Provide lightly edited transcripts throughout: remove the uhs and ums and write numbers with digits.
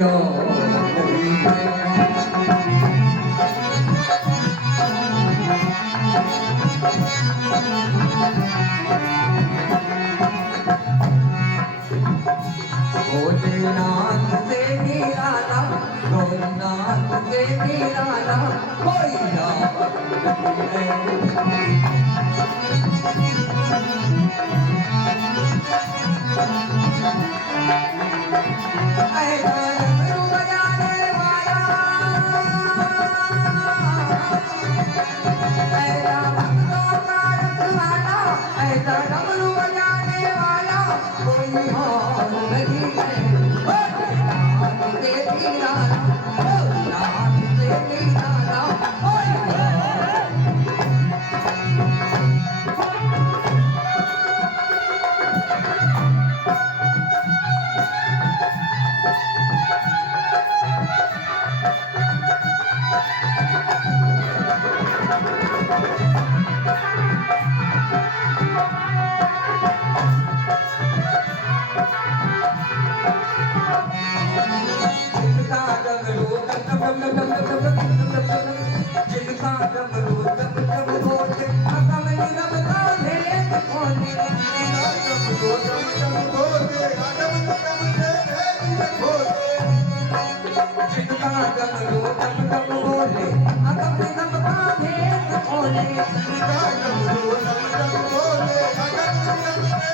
भोलेनाथ से निराला, भोलेनाथ से निराला कोई राम नहीं है। ऐसा डमरू बजाने वाला, ऐसा भक्तों का रखवाला, ऐसा डमरू बजाने वाला कोई और नहीं है। भोलेनाथ से निराला, भोलेनाथ से निराला कोई और जिनका डमरू डम डम डम डम डम डम डम डम डम, जिनका डमरू डम डम बोले अगम निगम कान्हे खोले, जिनका डमरू डम डम बोले अगम निगम कान्हे खोले, जिनका डमरू डम डम बोले अगम निगम कान्हे खोले, जिनका डमरू डम डम बोले अगम निगम कान्हे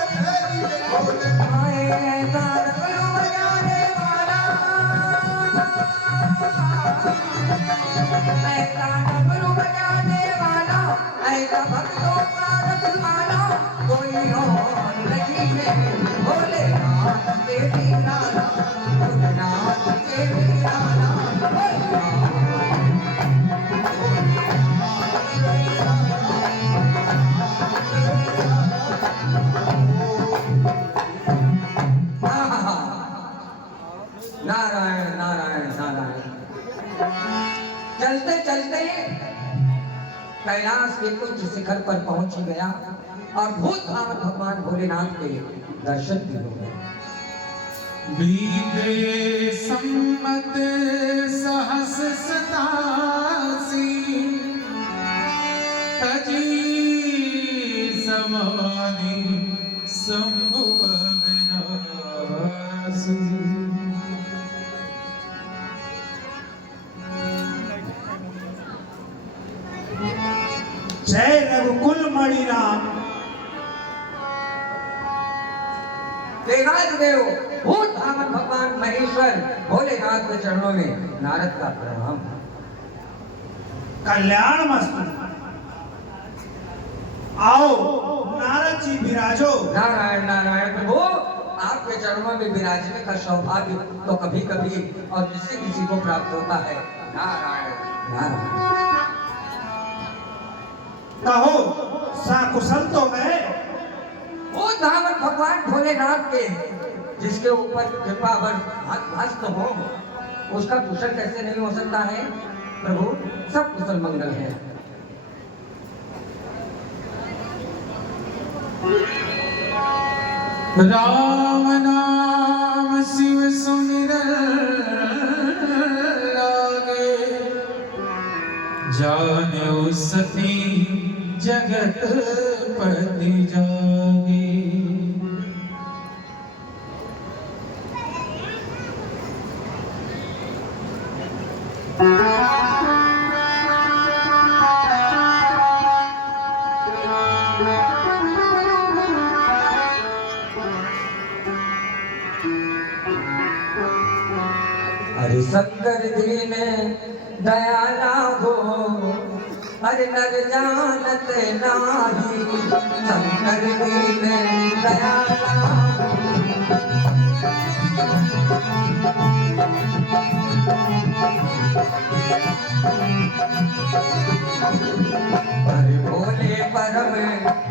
खोले। आए ऐसा डमरू बजाने वाला, ऐसा डमरू बजाने वाला, ऐसा भक्तों का रखवाला कोई और नहीं है। भोलेनाथ से निराला, भोलेनाथ से निराला कोई और नारायण नारायण नारायण। चलते चलते कैलाश के कुछ शिखर पर पहुंच ही गया और भूत भावत भगवान भोलेनाथ के दर्शन भी हो गए। बीते सम्मत सहस सतासी, तजी समाधि शंभु अविनाशी। जय रघुकुल मणिराम। देव भूत भावत भगवान महेश्वर भोलेनाथ के चरणों में नारद का प्रणाम। कल्याण मस्तु। आओ नारद जी विराजो। नारायण नारायण प्रभु, आपके चरणों में विराजने का सौभाग्य तो कभी कभी और किसी किसी को प्राप्त होता है। नारायण नारायण। कहो साकुशल तो गए। भूत भावत भगवान भोलेनाथ के जिसके ऊपर कृपा भस्त हो, उसका कुशल कैसे नहीं हो सकता है प्रभु? सब कुशल मंगल है। राम नाम शिव सुमिरन लागे, जाने सती जगत पति जागे। अरे शंकर दीन दयाला हो, अरे नर जानत नाही, शंकर दीन दयाला हो। अरे भोले परम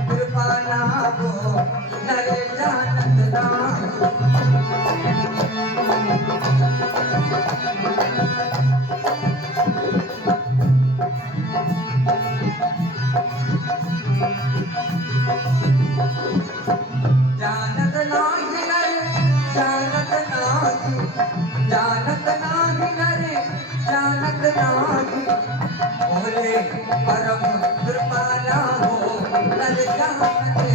कृपाला हो, नर जानत नाही। जानत नाही, जानत नाही, जानत नाही नरे जानत नाही बोले परम कृपाला हो नर जानत नाही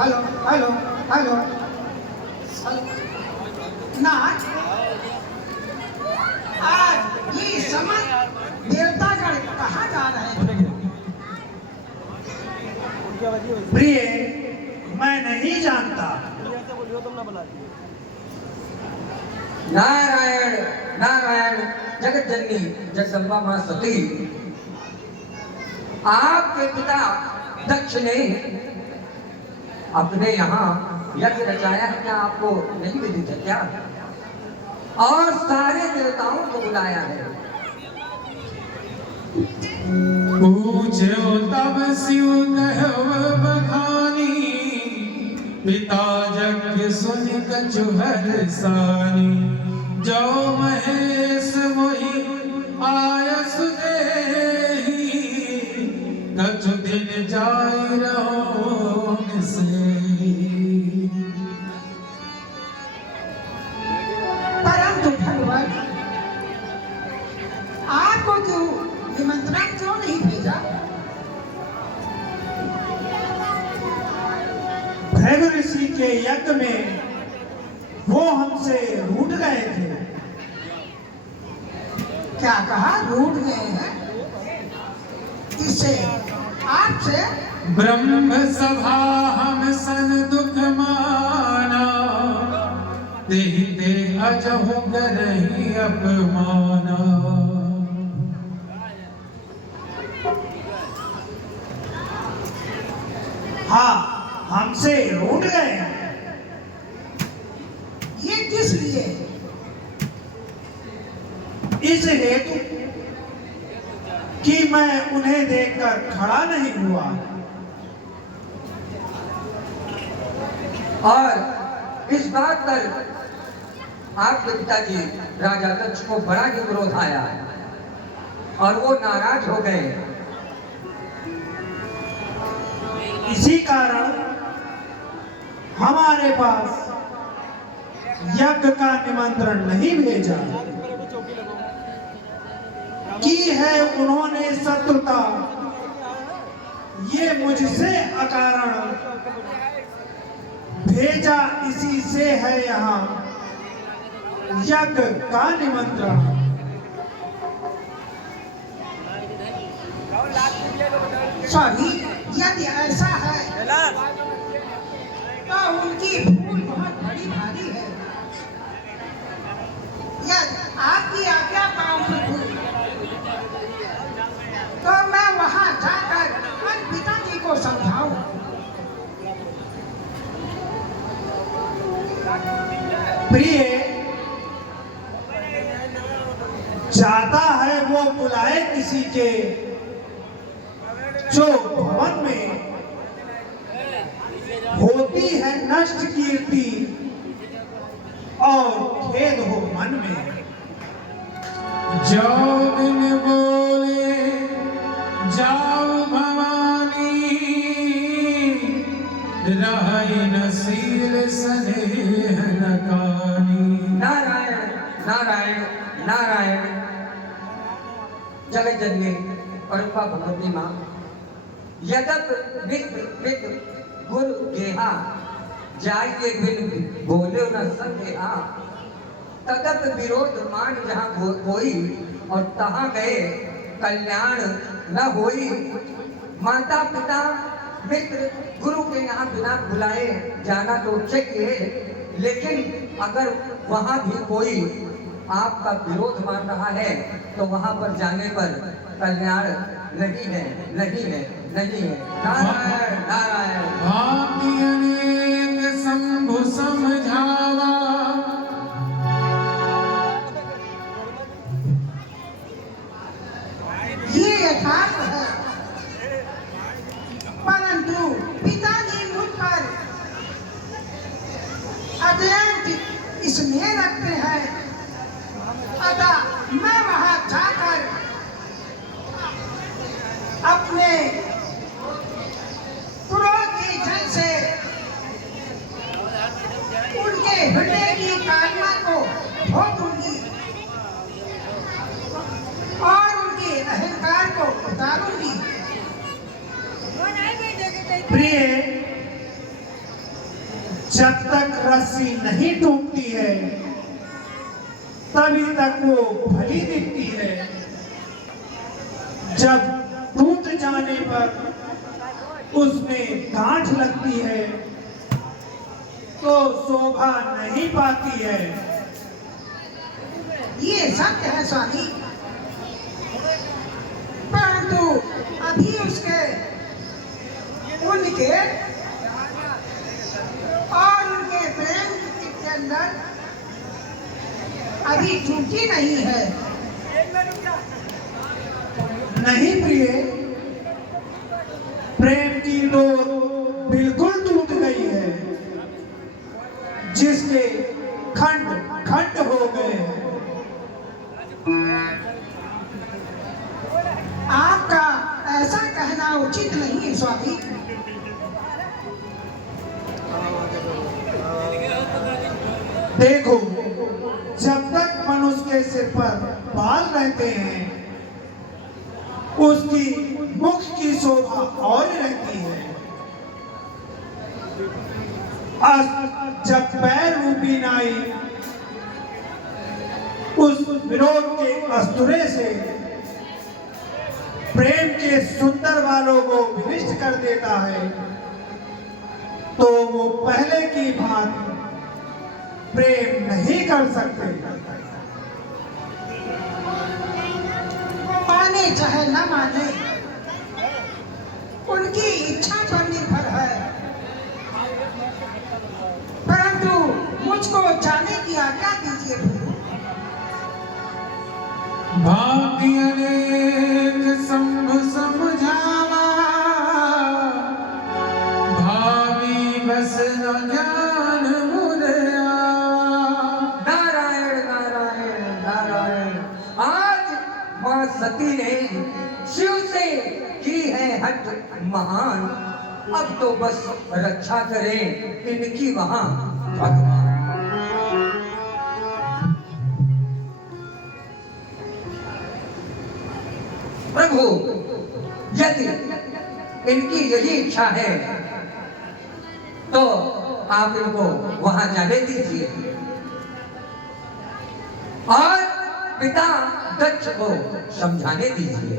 हेलो हेलो हेलो ना आज ये समझ देवतागण कहाँ जा रहे हैं? प्रिय मैं नहीं जानता। नारायण नारायण जगत जननी जगदम्बा मां सती आपके पिता दक्ष ने अपने यहाँ यज्ञ रचाया है क्या? आपको नहीं विदित है क्या? और सारे देवताओं को बुलाया है। पूज्यो तब शिव कहव बखानी पिता यज्ञ सुन कछु हरसानी जो महेश मोहि आयस देहि कछु दिन जाय रहो निसेहि। परंतु भगवान आपको क्यों निमंत्रण क्यों नहीं भेजा? भृगु ऋषि के यज्ञ में वो हमसे रूठ गए थे। क्या कहा? रूठ गए हैं? किससे? आपसे? ब्रह्म सभा हम सन दुख माना तेहि ते अजहु करहि अपमाना। हाँ, हमसे रूठ गए। ये किस लिए? इस हेतु कि मैं उन्हें देखकर खड़ा नहीं हुआ और इस बात पर आपके पिताजी राजा दक्ष को बड़ा ही क्रोध आया और वो नाराज हो गए। इसी कारण हमारे पास यज्ञ का निमंत्रण नहीं भेजा। की है उन्होंने शत्रुता ये मुझसे अकारण भेजा, इसी से है यहाँ यज्ञ का निमंत्रण। स्वामी यदि ऐसा है तो उनकी भूल बहुत बड़ी भारी है। यदि आपकी आज्ञा पाऊंगी तो मैं वहां जाकर अपने पिताजी को समझाऊं। प्रिय जाता है वो बुलाए किसी के जो भवन में होती है नष्ट कीर्ति और खेद हो मन में। जो बिन बोले जाओ भवानी रहि न सील स्नेह न कानी। नारायण नारायण नारायण जगत जननी परम्पा भगवती माँ यदप मित्र मित्र गुरु गेहा जाइए बिन बोले न संदेहा तदप विरोध मान जहाँ कोई और तहाँ गए कल्याण न होई। माता पिता मित्र गुरु के यहाँ बिना बुलाए जाना तो चाहिए, लेकिन अगर वहाँ भी कोई आपका विरोध मान रहा है तो वहाँ पर जाने पर कल्याण नहीं है, नहीं है, नहीं है। नारायण नारायण भांति अनेक शंभु समझावा ये यथार्थ है, परंतु पिताजी मुझ जब तक रस्सी नहीं टूटती है तभी तक वो भली दिखती है। जब टूट जाने पर उसमें गांठ लगती है तो शोभा नहीं पाती है। ये सत्य है स्वामी, परंतु अभी उसके उनके और उनके प्रेम के अंदर अभी टूटी नहीं है। नहीं प्रिय, प्रेम की डोर बिल्कुल टूट गई है, जिसके खंड खंड हो गए हैं। आपका ऐसा कहना उचित नहीं है स्वामी। देखो, जब तक मनुष्य के सिर पर बाल रहते हैं उसकी मुख की शोभा और रहती है। जब पैर रूपी नाई उस विरोध के अस्तुरे से प्रेम के सुंदर बालों को विनिष्ट कर देता है तो वो पहले की भांति प्रेम नहीं कर सकते। माने चाहे न माने, उनकी इच्छा पर निर्भर है, परंतु मुझको जाने की आज्ञा दीजिए प्रभु। भांति अनेक संभ समझावा, भावी बस न ज्ञान मुदया। नारायण नारायण नारायण। आज मां सती ने शिव से की है हट महान, अब तो बस रक्षा करें इनकी वहां भगवान। प्रभु, यदि इनकी यही इच्छा है तो आप इनको वहां जाने दीजिए और पिता दक्ष को समझाने दीजिए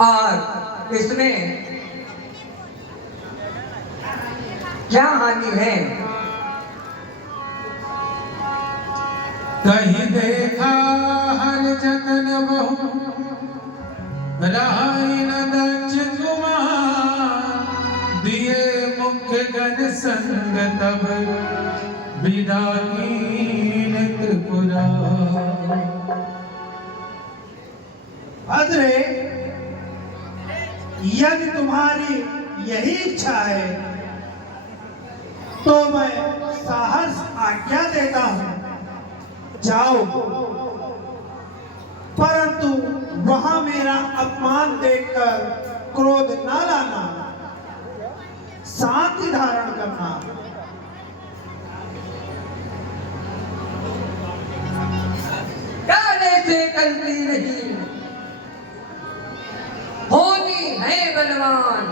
और इसमें क्या हानि है? कहीं देखा हर जतन बहु, राई न दक्ष कुमार। दिए मुख्य गण संग तब, विदा कीन त्रिपुरा। भद्रे, यदि तुम्हारी यही इच्छा है तो मैं साहस आज्ञा देता हूं, जाओ, परंतु वहां मेरा अपमान देखकर क्रोध न लाना, शांति धारण करना। डाले से गलती नहीं, होनी है बलवान,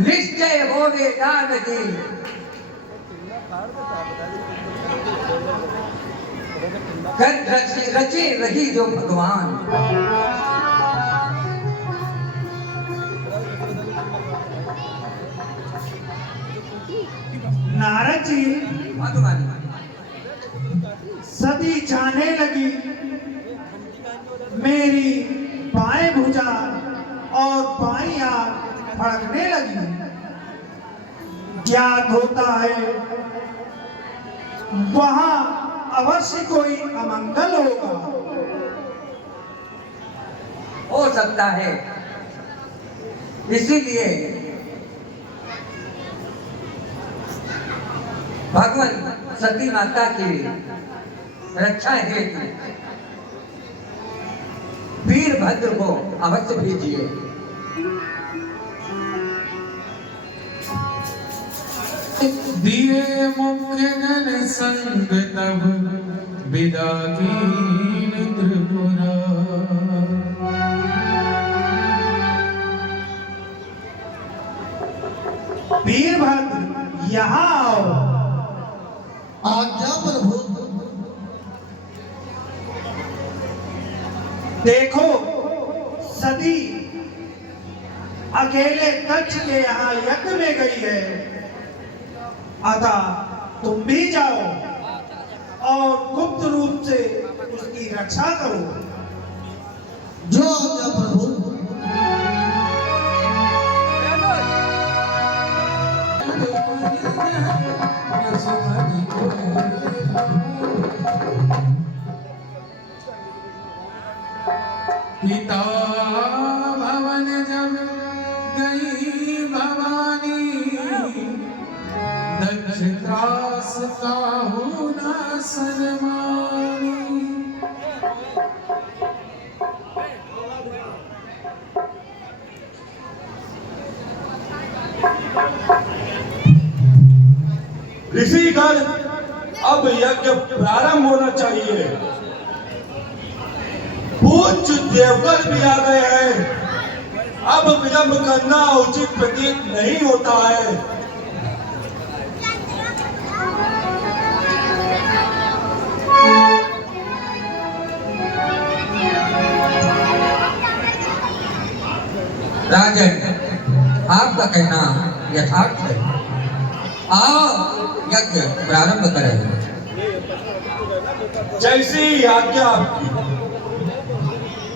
निश्चय होवे दानजी। रचे रही जो भगवान। नारद जी, भगवान सती जाने लगी, मेरी बाएं भुजा और बाईं आंख फड़कने लगी। ज्ञात होता है वहां अवश्य कोई अमंगल होगा। हो सकता है, इसीलिए भगवान सती माता की रक्षा हेतु वीरभद्र को अवश्य भेजिए। दिए मुख्य गण संग तब, विदा कीन त्रिपुरा। वीरभद्र यहाँ आओ। आज्ञा प्रभु। देखो सती अकेले दक्ष के यहाँ यज्ञ में गई है, अतः तुम भी जाओ और गुप्त रूप से उसकी रक्षा करो। जो आज्ञा प्रभु। पिता भवन जब गई भवानी, दक्ष त्रास काहू न सनमानी। ऋषिगण, अब यज्ञ प्रारंभ होना चाहिए। पूज्य देवगण भी आ गए हैं। अब विलंब करना उचित प्रतीत नहीं होता है। राजन, आपका कहना यथार्थ है। आओ यज्ञ प्रारंभ करें। जैसी आज्ञा आपकी।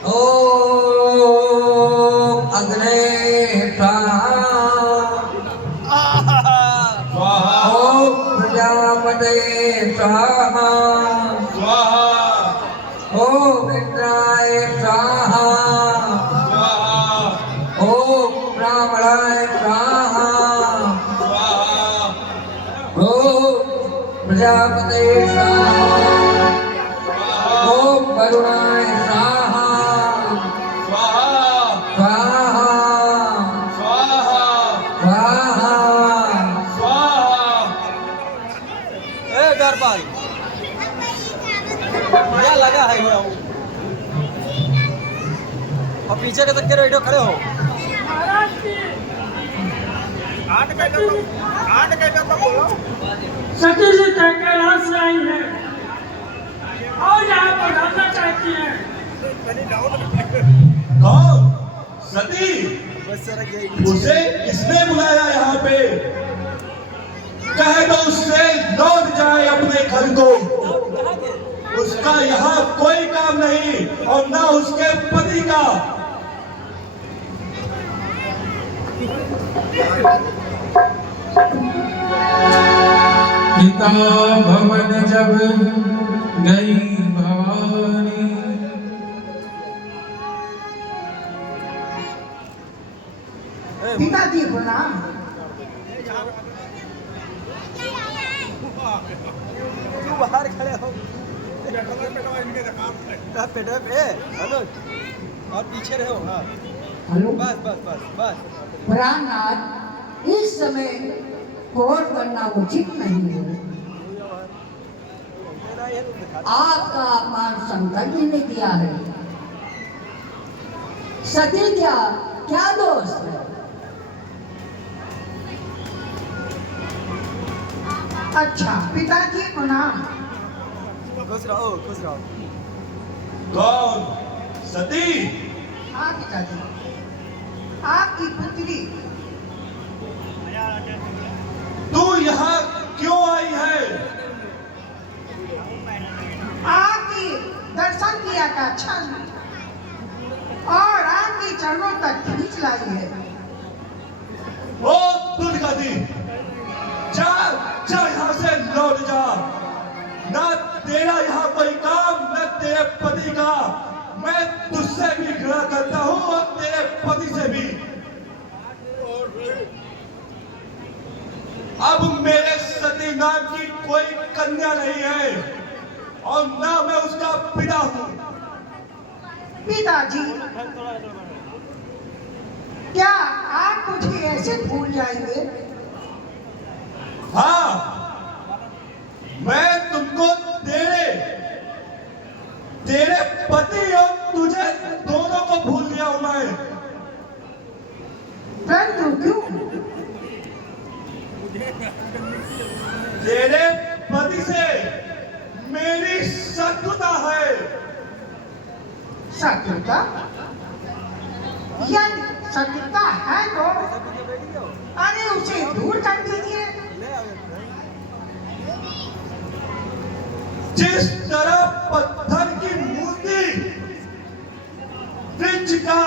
ओम अग्ने स्वाहा, स्वाहा ओम प्रजापते स्वाहा, स्वाहा ओम इंद्राय स्वाहा, स्वाहा ओम ब्राह्मणाय स्वाहा, स्वाहा ओम प्रजापते स्वाहा, ओम वरुणाय स्वाहा, स्वाहा स्वाहा स्वाहा। स्वाहा। दरबार क्या लगा है ये? और पीछे के तक रेडियो खड़े हो। सती जी कैलाश से आई है और यहाँ पढ़ाना चाहती है। कौन? सती? बस सर यही उसे किसने बुलाया यहाँ पे? कह दो उससे लौट जाए अपने घर को। उसका यहाँ कोई काम नहीं और ना उसके पति का। पिता भवन जब गई भवानी, पिताजी प्रणाम। क्यों बाहर खड़े हो? पेट पे हेलो और पीछे रहो। हाँ हेलो बस बस बस बस। प्राणनाथ, इस समय कोर करना उचित नहीं है। आपका अपमान शंकर जी ने किया है। सती क्या क्या दोष है? अच्छा पिताजी प्रणाम। खुश रहो खुश रहो। कौन? सती? हाँ पिताजी, आपकी पुत्री तू यहाँ क्यों आई है? आपकी दर्शन किया का क्षण और आपके चरणों तक खींच लाई है। ओ दुर्गति, जा जा यहाँ से लौट जा। ना तेरा यहाँ कोई काम न तेरे पति का। मैं तुझसे भी घृणा करता हूँ और तेरे पति से भी। अब मेरे सती नाम की कोई कन्या नहीं है और ना मैं उसका पिता हूँ। पिताजी, क्या आप मुझे ऐसे भूल जाएंगे? हाँ, मैं तुमको तेरे पति और तुझे दोनों को भूल गया हूं मैं। परंतु क्यों? शत्रुता? यदि शत्रुता है तो अरे उसे दूर कर दीजिए। जिस तरह पत्थर की मूर्ति वृक्ष का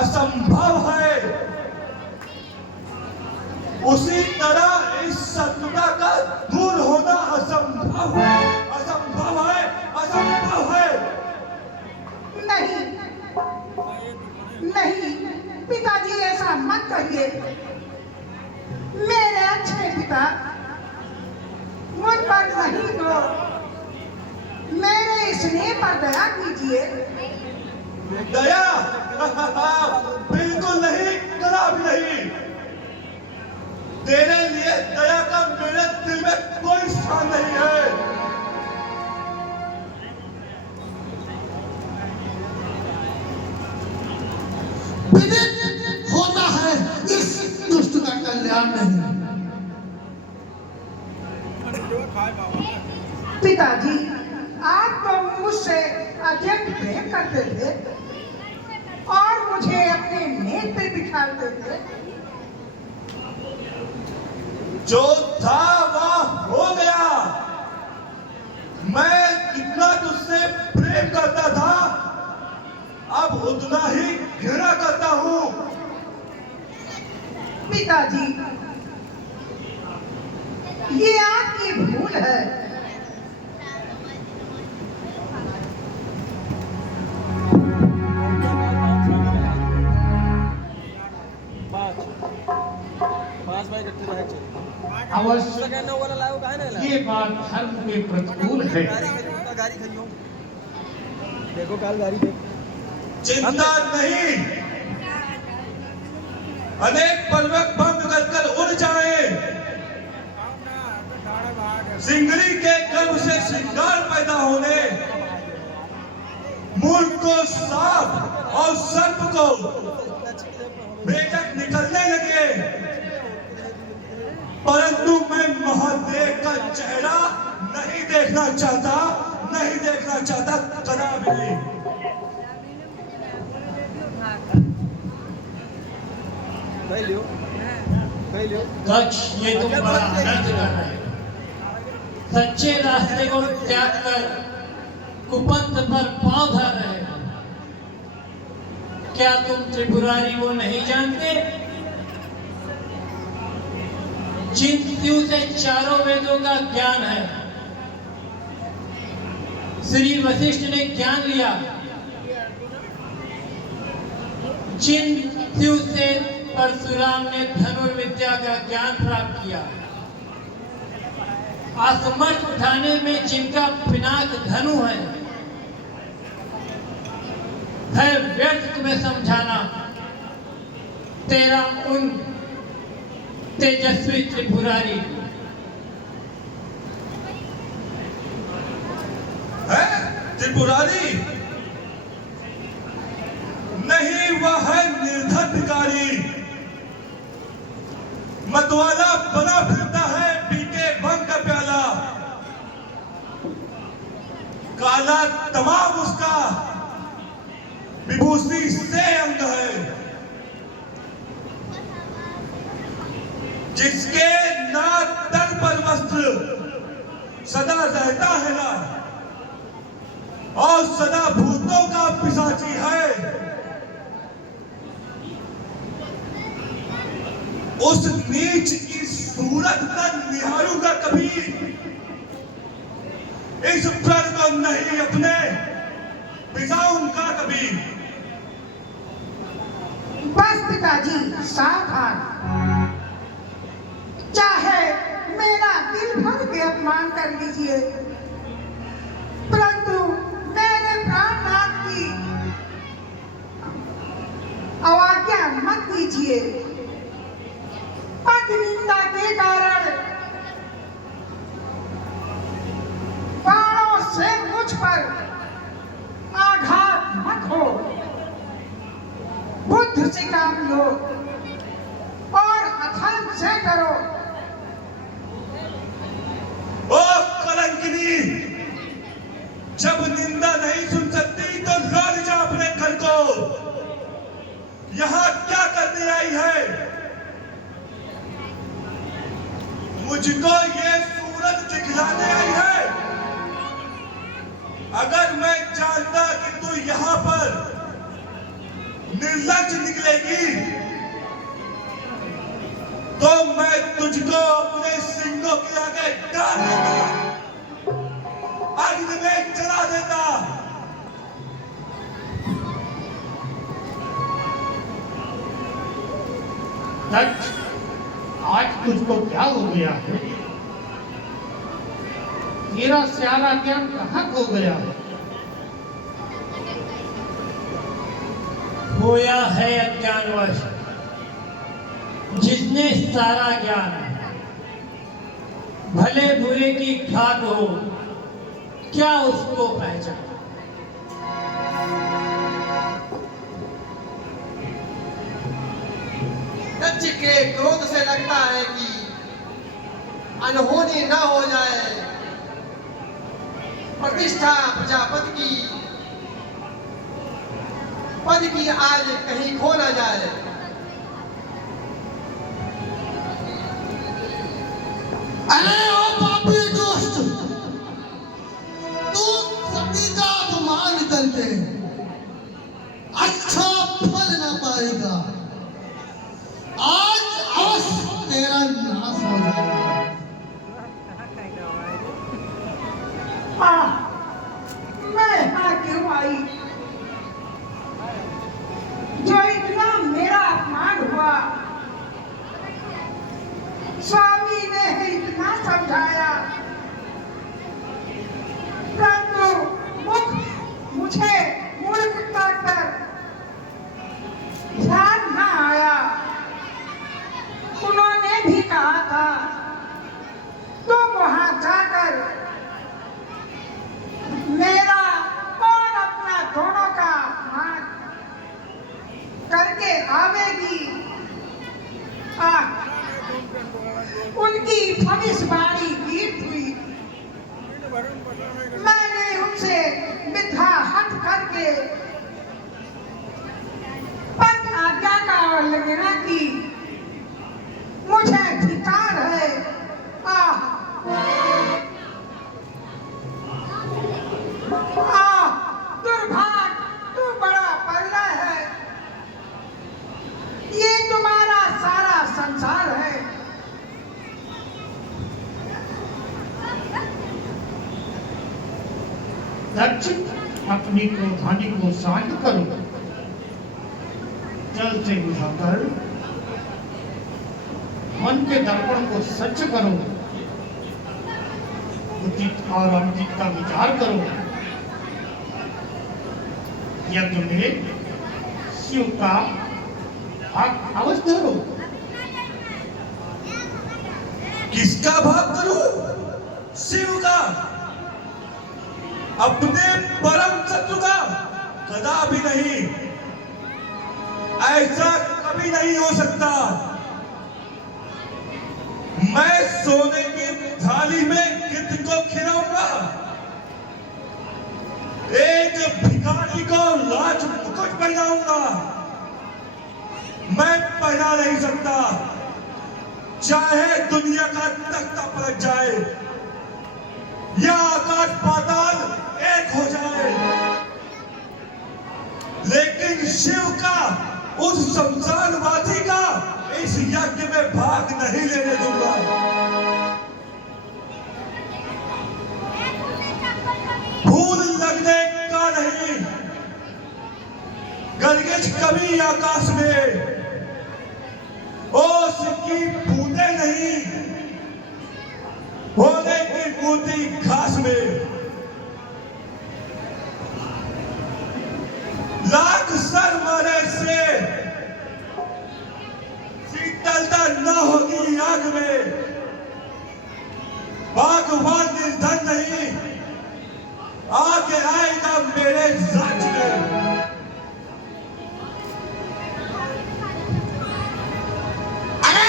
असंभव है, उसी तरह इस शत्रुता का दूर होना असंभव है, असंभव है, असंभव है। नहीं नहीं पिताजी, ऐसा मत कहिए। मेरे अच्छे पिता मुझ पर नहीं तो मेरे स्नेह पर दया कीजिए। दया? बिल्कुल नहीं, कदा भी नहीं। तेरे लिए दया का मेरे दिल में कोई स्थान नहीं है। विदित होता है इस दुष्ट का कल्याण नहीं। पिताजी, आप तो मुझसे अत्यंत प्रेम करते थे और मुझे अपने नेत्र पे बिठाते थे। जो था वह हो गया। मैं कितना तुझसे प्रेम करता था, अब उतना ही घृणा करता हूं। पिताजी, ये आपकी भूल है। अवश्य ये बात धर्म के प्रतिकूल है। गाड़ी खड़ी हो, देखो काल गाड़ी देख। चिंता नहीं, अनेक पर्वत बंद कर उड़ जाए। सिंगड़ी के गर्भ से श्रृंगार पैदा होने, मूर्ख को सांप और सर्प को बेटक निकलने लगे, परंतु मैं महादेव का चेहरा नहीं देखना चाहता, नहीं देखना चाहता, कदापि नहीं। दक्ष, ये तुम बड़ा अनर्थ कर रहे हो। सच्चे रास्ते को त्याग कर कुपंथ पर पांव धर रहे हो। क्या तुम त्रिपुरारी को नहीं जानते? जिन त्यों से चारों वेदों का ज्ञान है। श्री वशिष्ठ ने ज्ञान लिया, जिन त्यों से परशुराम ने धनुर्विद्या का ज्ञान प्राप्त किया। असमर्थ उठाने में जिनका पिनाक धनु है व्यर्थ तुम्हें समझाना। तेरा उन तेजस्वी त्रिपुरारी है त्रिपुरारी नहीं, वह है निर्धन भिखारी। मतवाला बना फिरता है पीके भंग का प्याला। काला तमाम उसका विभूषी से अंग है। जिसके नाक तन पर वस्त्र सदा रहता है ना, और सदा भूतों का पिशाची है। उस नीच की सूरत तक निहारूंगा कभी, इस प्रण को नहीं अपने बिगाऊंगा कभी। बस पिताजी, सावधान। चाहे मेरा दिल भर के अपमान कर लीजिए, परंतु मेरे प्राणनाथ की अवज्ञा मत कीजिए। पतिनिंदा के कारण बाणों से मुझ पर आघात मत हो। बुद्ध से काम लो और अधर्म से करो। ओ कलंकिनी, जब निंदा नहीं सुन सकती तो लौट जा अपने घर को। यहाँ क्या करने आई है? मुझको ये सूरत दिखलाने आई है। अगर मैं जानता कि तू यहाँ पर निर्लज निकलेगी तो मैं तुझको अपने सिंगों के आगे डाल देता, अग्नि में जला देता। दक्ष, आज तुझको क्या हो गया है? तेरा सारा ज्ञान कहाँ खो गया है? खोया है अज्ञानवश। जिसने सारा ज्ञान भले बुरे की घात हो, क्या उसको पहचान? दक्ष के क्रोध से लगता है कि अनहोनी न हो जाए, प्रतिष्ठा प्रजापति की पद की आज कहीं खो न जाए। अरे ओ पापी दुष्ट, तू सती का अपमान करके अच्छा फल न पाएगा। आज अवश्य तेरा नाश हो जाएगा। मैं यहाँ क्यों आई? जो इतना मेरा अपमान हुआ, स्वामी ने इतना समझाया, परंतु मुझे मूर्ख कर ध्यान न आया। उन्होंने भी कहा था तुम वहां जाकर मेरा और अपना दोनों का अपमान करके आवेगी। उनकी भविष्यवाणी गीत हुई। मैंने उनसे विद्या हट करके पद आज्ञा का उल्लंघन की। मुझे धिक्कार है। दुर्भाग्य, तू बड़ा पर्दा है। ये तुम्हारा सारा संसार है। दक्ष, अपनी क्रोधानी को शांत करो। जल से बुझाकर मन के दर्पण को स्वच्छ करो। उचित और अनुचित का विचार करो। यज्ञ में शिव का भाग अवश्य धरो। किसका भाग करूं? शिव का? अपने परम शत्रु का? कदापि नहीं। ऐसा कभी नहीं हो सकता। मैं सोने की थाली में गिद्ध को खिलाऊंगा, एक भिखारी को लाज मुकुट पहनाऊंगा। मैं पहना नहीं सकता, चाहे दुनिया का तख्ता पलट जाए या आकाश पाताल एक हो जाए, लेकिन शिव का, उस संसारवादी का इस यज्ञ में भाग नहीं लेने दूंगा। फूल लगने का नहीं, गरगज कभी आकाश में, ओस की बूंदे नहीं, होने की मूर्ति घास में। लाख सर मारे से शीतलता न होगी आग में। भगवान निर्धन नहीं, आगे आएगा मेरे राज्य में। अरे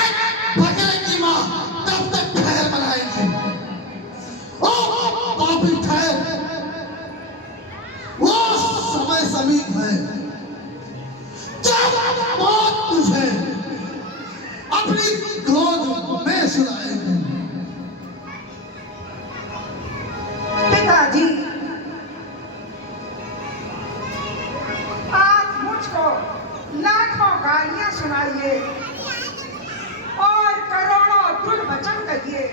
अपनी गोद में सुलाएगी। पिताजी, आप मुझको लाखों गालियां सुनाइए और करोड़ों दुर्वचन कहिए,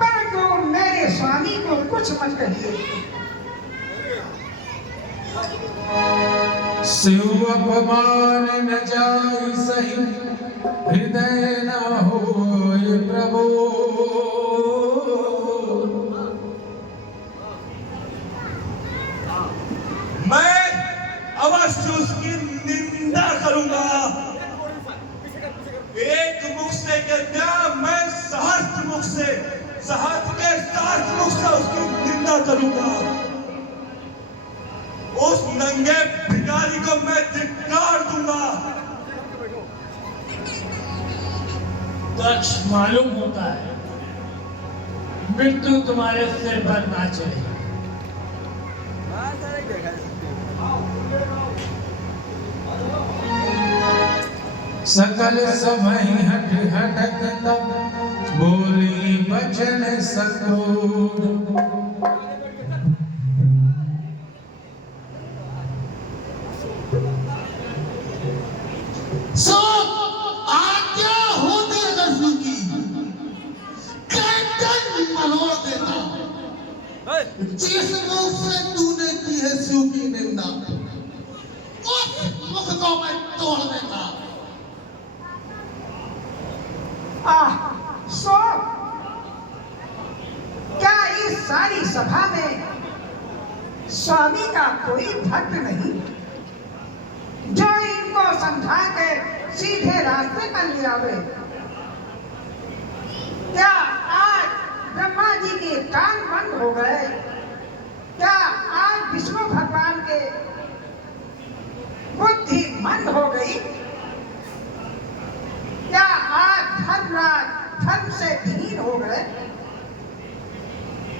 परंतु मेरे स्वामी को कुछ मत कहिए। शिव अपमान न जाय सही, हृदय न होय प्रभु। मैं अवश्य उसकी निंदा करूंगा। एक मुख से क्या, मैं सहस्त्र मुख से, सहस्त्र के सहस्त्र मुख से उसकी निंदा करूंगा। उस नंगे भिखारी को मैं धिक्कार दूंगा। दक्ष, मालूम होता है मृत्यु तुम्हारे सिर पर नाचे। सकल समय हट हटक तब, बोली बचन सक्रोध। सो आज्ञा होती है दर्शन की, गर्दन मरोड़ देता। जिस मुख से तूने की है शिव की निंदा, उस मुख को मैं तोड़ देता। सो क्या इस सारी सभा में स्वामी का कोई भक्त नहीं जो इनको समझा कर सीधे रास्ते पर ले आवे? क्या आज ब्रह्मा जी के कान बंद हो गए? क्या आज विष्णु भगवान के बुद्धि मंद हो गई? क्या आज धर्मराज धर्म से विहीन हो गए?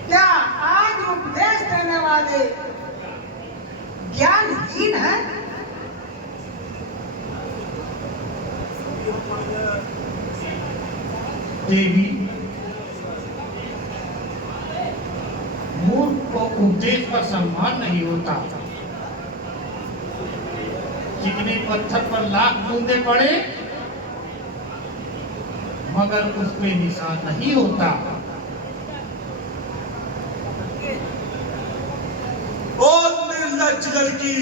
क्या आज उपदेश देने वाले ज्ञानहीन हैं? देवी, मूर्ख को उपदेश का सम्मान नहीं होता। चिकने पत्थर पर लाख बूंदे पड़े मगर उस पे निशान नहीं होता। ओ निर्लज्ज लड़की,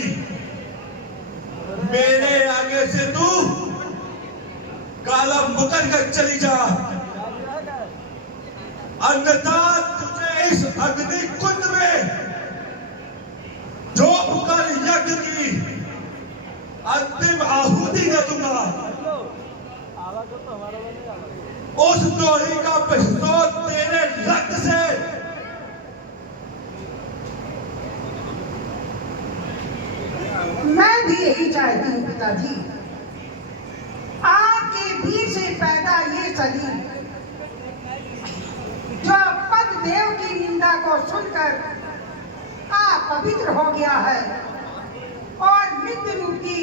मेरे आगे से तू काला मुकर कर चली जा, अन्यथा तुझे इस अग्नि कुंड में जो पुकार यज्ञ की अंतिम आहुति दे दूंगा। उस द्रोही का प्रतिशोध तेरे रक्त से। मैं भी यही चाहती हूँ पिताजी। आपके वीर से पैदा ये सली जो पद देव की निंदा को सुनकर अपवित्र हो गया है और नित्य रूपी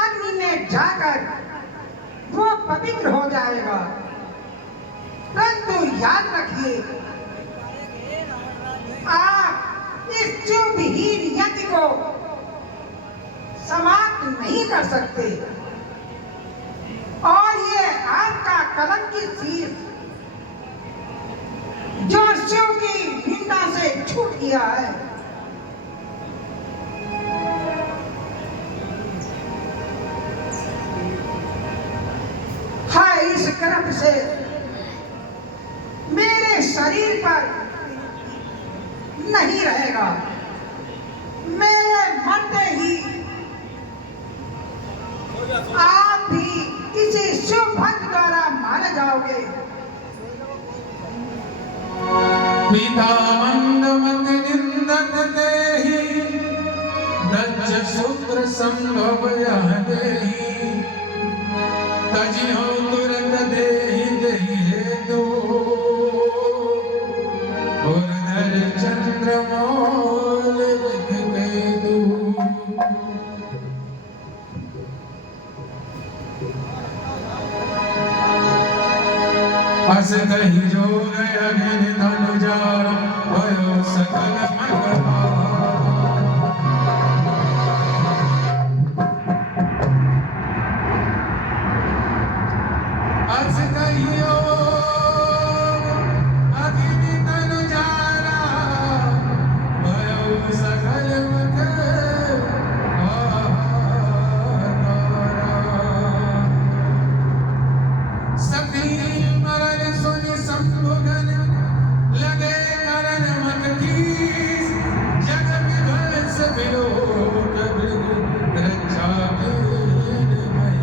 अग्नि में जाकर वो पवित्र हो जाएगा। परंतु याद रखिए, आप इस चुभहीन यज्ञ को समाप्त नहीं कर सकते और ये आपका कलंकित शीश जो शिव की निंदा से छूट गया है, इस गर्भ से मेरे शरीर पर नहीं रहेगा। मेरे मरते ही आप भी किसी शिव भक्त द्वारा मारे जाओगे। पिता मंदमति निंदक देहि, दक्ष शुक्र संभव यह देहि। तजियो तुरत देहि देहि हेतु, उर्धर चंद्रमौल विघ केतु। अस कही जोग अग्नि धनु जारो भयो सकल मंगल अस कहियो अग्नि धनु जारा भयो सकल मंगल सती मरण सुनि संभुगन लगे करण मत कीस जग विभस विलोक भृग रक्षा कीन मही।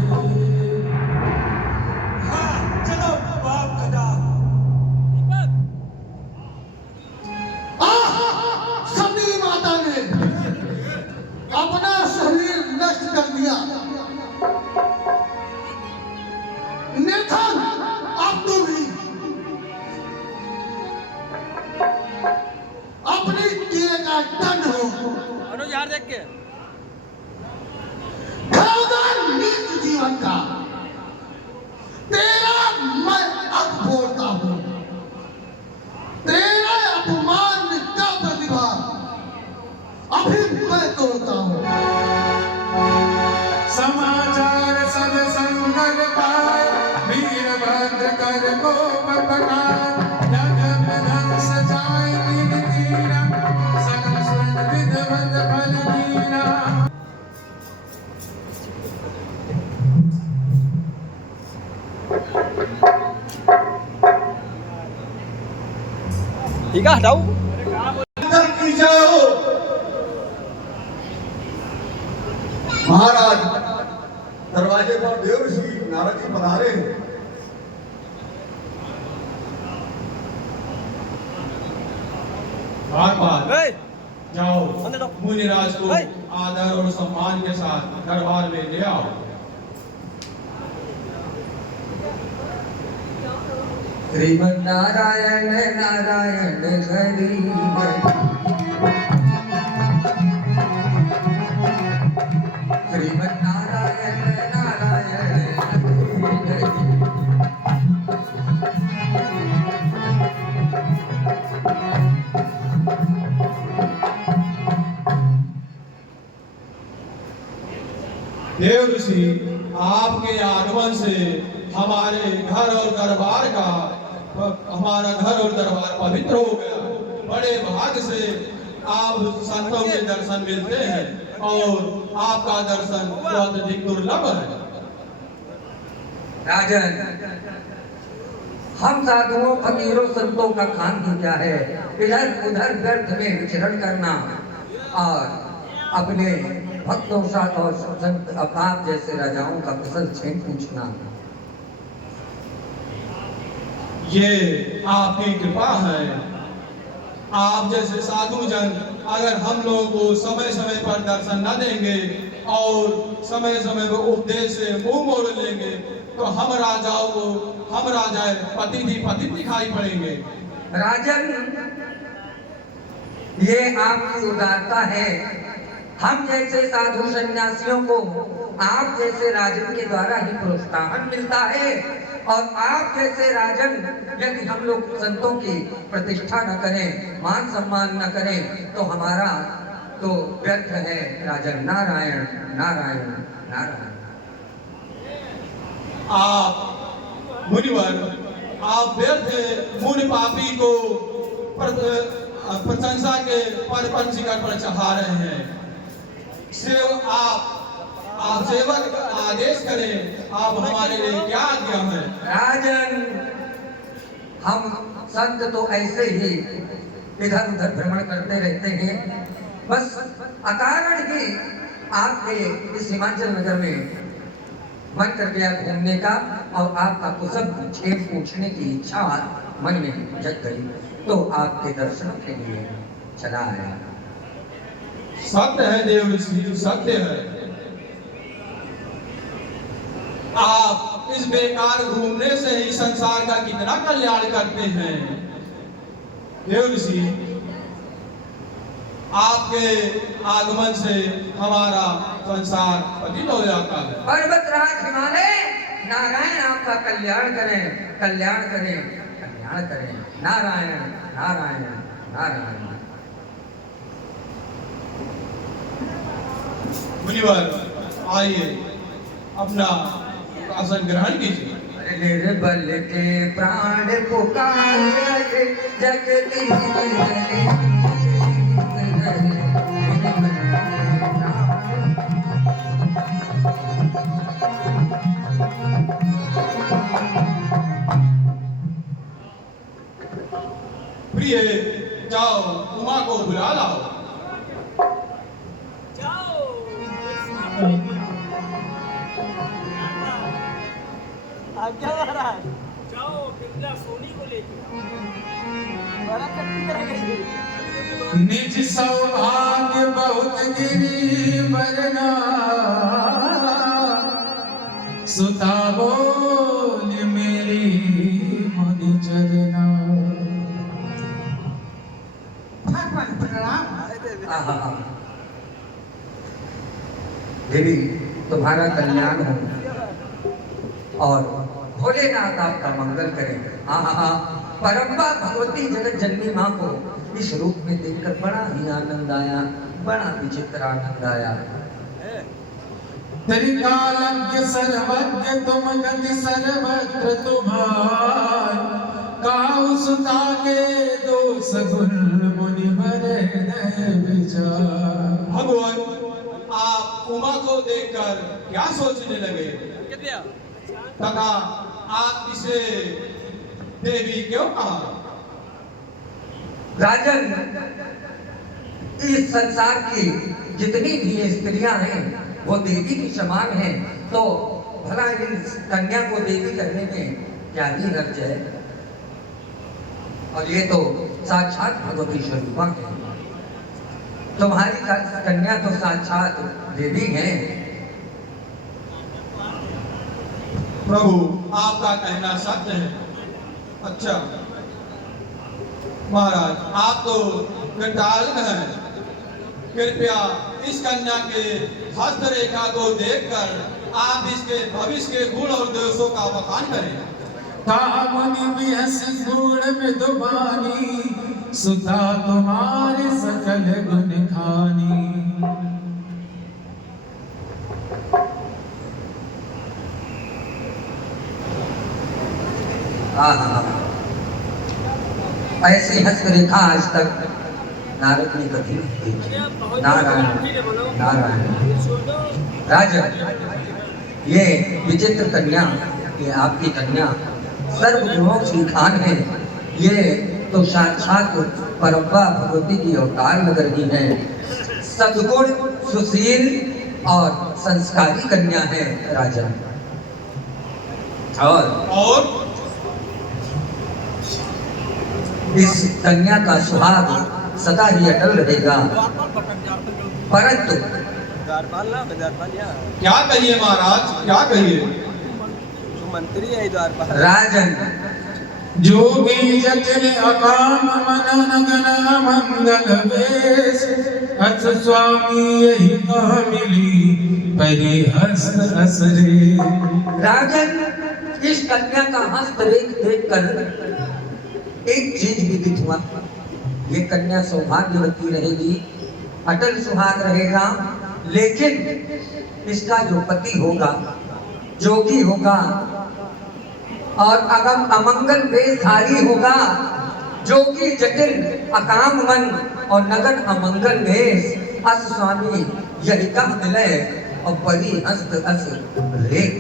हाँ चलो बाप गदा सती माता ने अपना शरीर नष्ट कर दिया। नेथन अब तुम भी अपने किए का दंड हो। अनुज यार देख के खरदार नीच जीवन का तेरा मैं अब बोलता हूँ। तेरा अपमान का प्रतिभा अभी मैं तोड़ता हूँ। समाचार सब संगल पाए वीरभद्र कर कोप पठाए जगत ध्वंस जाय तीर तीरा सकल सुन विधवत फल हीरा। ठीक है हटाओ महाराज दरवाजे पर देव ऋषि नारद जी पधारे हैं। बार ए जाओ अंदर जाओ। मुनिराज को है। आदर और सम्मान के साथ दरबार में ले आओ। श्रीमन नारायण नारायण हरि श्रीमन नारायण नारायण हरि देव ऋषि आपके आगमन से हमारे घर और दरबार का हमारा घर और दरबार पवित्र हो गया। बड़े भाग्य से आप संतों के दर्शन मिलते हैं और आपका दर्शन बहुत अधिक दुर्लभ है। राजन, हम साधुओं फकीरों संतों का काम ही क्या है? इधर उधर व्यर्थ में विचरण करना और अपने भक्तों साथ और संत आप जैसे राजाओं का कुशल क्षेम पूछना। ये आपकी कृपा है। आप जैसे साधु जन अगर हम लोगों को समय समय पर दर्शन न देंगे और समय समय पर उपदेश से मुंह मोड़ लेंगे तो हम राजाओं को हम राजा पति दिखाई पड़ेंगे। राजन, ये आपकी उदारता है। हम जैसे साधु सन्यासियों को आप जैसे राजन के द्वारा ही प्रोत्साहन मिलता है और आप जैसे राजन यदि हम लोग संतों की प्रतिष्ठा न करें, मान सम्मान न करें तो हमारा तो व्यर्थ है। राजन, नारायण नारायण नारायण। आप मुनिवर, आप व्यर्थ मुनि पापी को प्रशंसा के पर शिखर पर चढ़ा रहे हैं। आप सेवक आदेश करें, आप हमारे लिए क्या आज्ञा है? राजन, हम संत तो ऐसे ही इधर उधर भ्रमण करते रहते हैं। बस अकारण ही आपके इस हिमाचल नगर में मन कर गया घूमने का और आपका कुशल क्षेम पूछने की इच्छा मन में जग गई तो आपके दर्शनों के लिए चला आया। सत्य है देव ऋषि, सत्य है। आप इस बेकार घूमने से ही संसार का कितना कल्याण करते हैं। देव ऋषि, आपके आगमन से हमारा संसार पतित हो जाता है। पर्वतराज हिमालय नारायण आपका कल्याण करें, कल्याण करें, कल्याण करें। नारायण नारायण नारायण। मुनिवर आइए अपना आसन ग्रहण कीजिए। निर्बल के प्राण पुकारे जगदीश हरे। प्रिय जाओ उमा को बुला लाओ। आज्ञा महाराज। जाओ बिरला सोनी को लेके आओ। बड़ा कट्टी कर गई। निज सौभाग्य बहुत गिरी बरना, सुता बोल मेरी मन चरना। भगवान प्रणाम। आहा। देवी तुम्हारा कल्याण हो और भोलेनाथ आपका मंगल करें। आहा। परम्बा भगवती जगत जननी माँ को इस रूप में देखकर बड़ा ही आनंद आया, बड़ा विचित्र आनंद आया। त्रिकालज्ञ सर्वज्ञ तुम गति सर्वत्र तुम्हार, काहु सुता के दोष गुण मुनिवर हृदय विचार। भगवान आप उमा को देखकर क्या सोचने लगे तथा आप इसे देवी क्यों कहा? राजन, इस संसार की जितनी भी स्त्रियां हैं वो देवी के समान हैं, तो भला इस कन्या को देवी करने में क्या ही हर्ज है? और ये तो साक्षात भगवती स्वरूपा है। तुम्हारी कन्या तो साक्षात देवी है। प्रभु आपका कहना सत्य है। अच्छा महाराज आप तो कृतार्थ हैं, कृपया इस कन्या के हस्त रेखा को देखकर आप इसके भविष्य के गुण और दोषों का बखान करें। कामनि बिहस गुण में दुबानी, सुता तुम्हारे सकल गुण खानी। ऐसी हस्तरेखा आज तक नारद ने कभी नहीं देखी। नारायण नारायण। राजा, ये विचित्र कन्या, ये आपकी कन्या सर्व गुणों की खान है। ये तो साक्षात परम्परा भगवती की अवतार लग रही है। सद्गुण, सुशील और संस्कारी कन्या है राजा। और इस कन्या का सुहाग सदा ही अटल रहेगा। परंतु द्वारपाल ना, द्वारपाल यहाँ। क्या कहिए महाराज, क्या कहिए? तो मंत्री है द्वारपाल। राजन, जोगी जटिल अकाम मनन गण मंगल वेश, हस स्वामी यही कह मिली परी हस्त असरे। राजन, इस कन्या का हस्तरेख देखकर एक चीज विदित हुआ। ये कन्या सौभाग्यवती रहेगी, अटल सुहाग रहेगा, लेकिन इसका जो पति होगा जोगी होगा और अगम अमंगल वेशधारी होगा। जोगी जटिल अकाम मन और नगन अमंगल वेश, अस स्वामी यही कह मिले और परी हस्त अस रेख।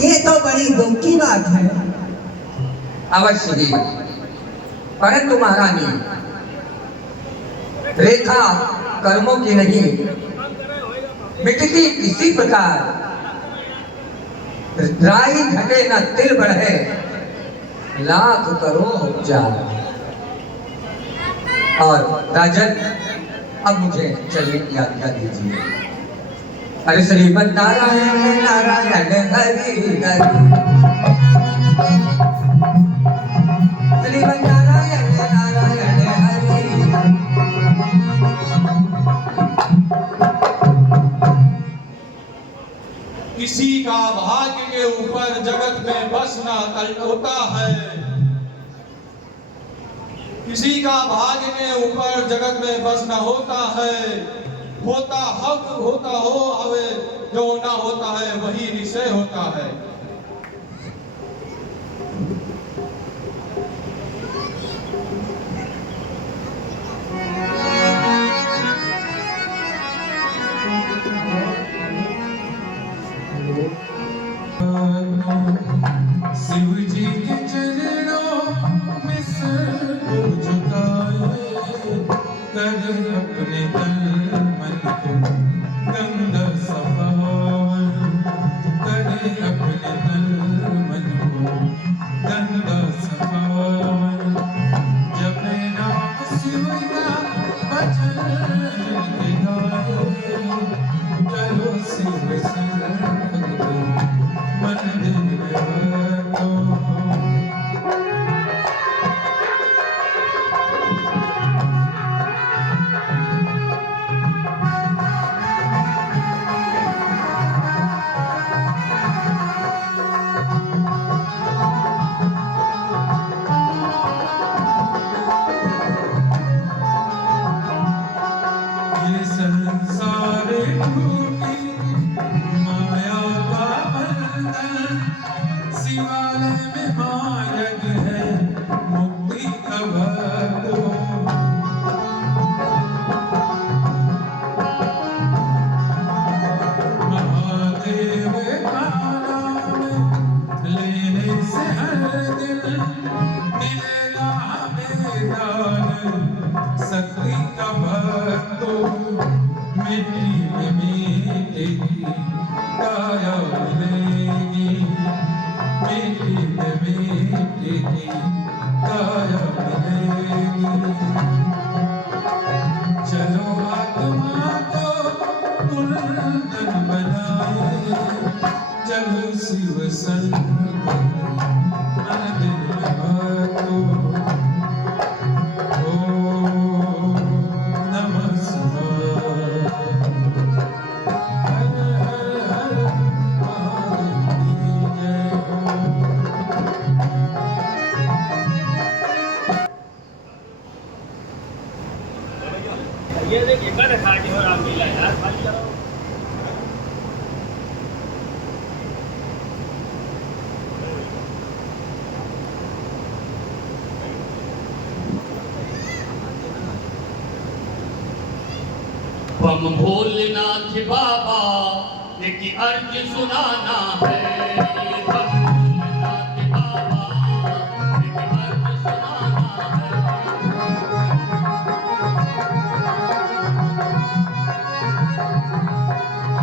ये तो बड़ी दुख की बात है। अवश्य ही, परंतु महारानी रेखा कर्मों की नहीं मिटती इसी प्रकार। राई घटे न तिल बढ़े, लाख करो उपचार। और राजन, अब मुझे चलने की आज्ञा दीजिए। हरे श्रीमन नारायण नारायण हरि हरि, श्रीमन नारायण नारायण हरि हरि। किसी का भाग्य के ऊपर जगत में बसना तय होता है, किसी का भाग्य के ऊपर जगत में बसना होता है। होता हक होता हो हवे, जो ना होता है वही निश्चय होता है। शिव जी के चरणों में सर को झुकाए, कर अपने तन मन को गंगा सफाए, कर अपने तन मन को गंगा सफाए। जब नाम शिव का भजन गाए, चलो शिव संग मंदिर में तो ये संसार टूटी माया का बंधन, शिवालय में मार्ग है मुक्ति का भक्त। महादेव का नाम लेने से हर दिन मिलेगा हमें दान शक्ति का भक्तो। मिट्टी में मिटेगी काया मिलेगी, मिट्टी में मिटेगी काया मिलेगी। चलो आत्मा को कुंदन बनाए, चलो शिव संग मंदिर में भक्तो। ओम नमः शिवाय, हर हर हर महादेव की जय हो। ये देखिए कर खा के और आप मिला यार खाली करो। बम भोलेनाथ बाबा एक अर्ज सुनाना है। बम भोलेनाथ बाबा एक अर्ज सुनाना है।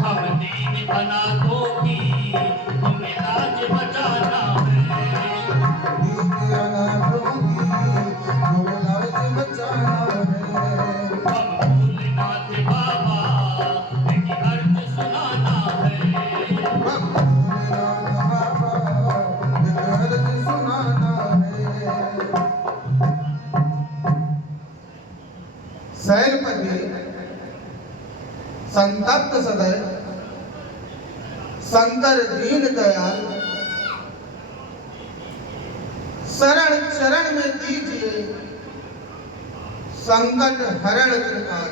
हम दीन अनाथों की हमें लाज बचाना है। बम भोलेनाथ बाबा एक अर्ज सुनाना है। सैरपति संतप्त सदय शंकर दीन दयाल, शरण शरण में दीजिए संकट हरण कृपाल।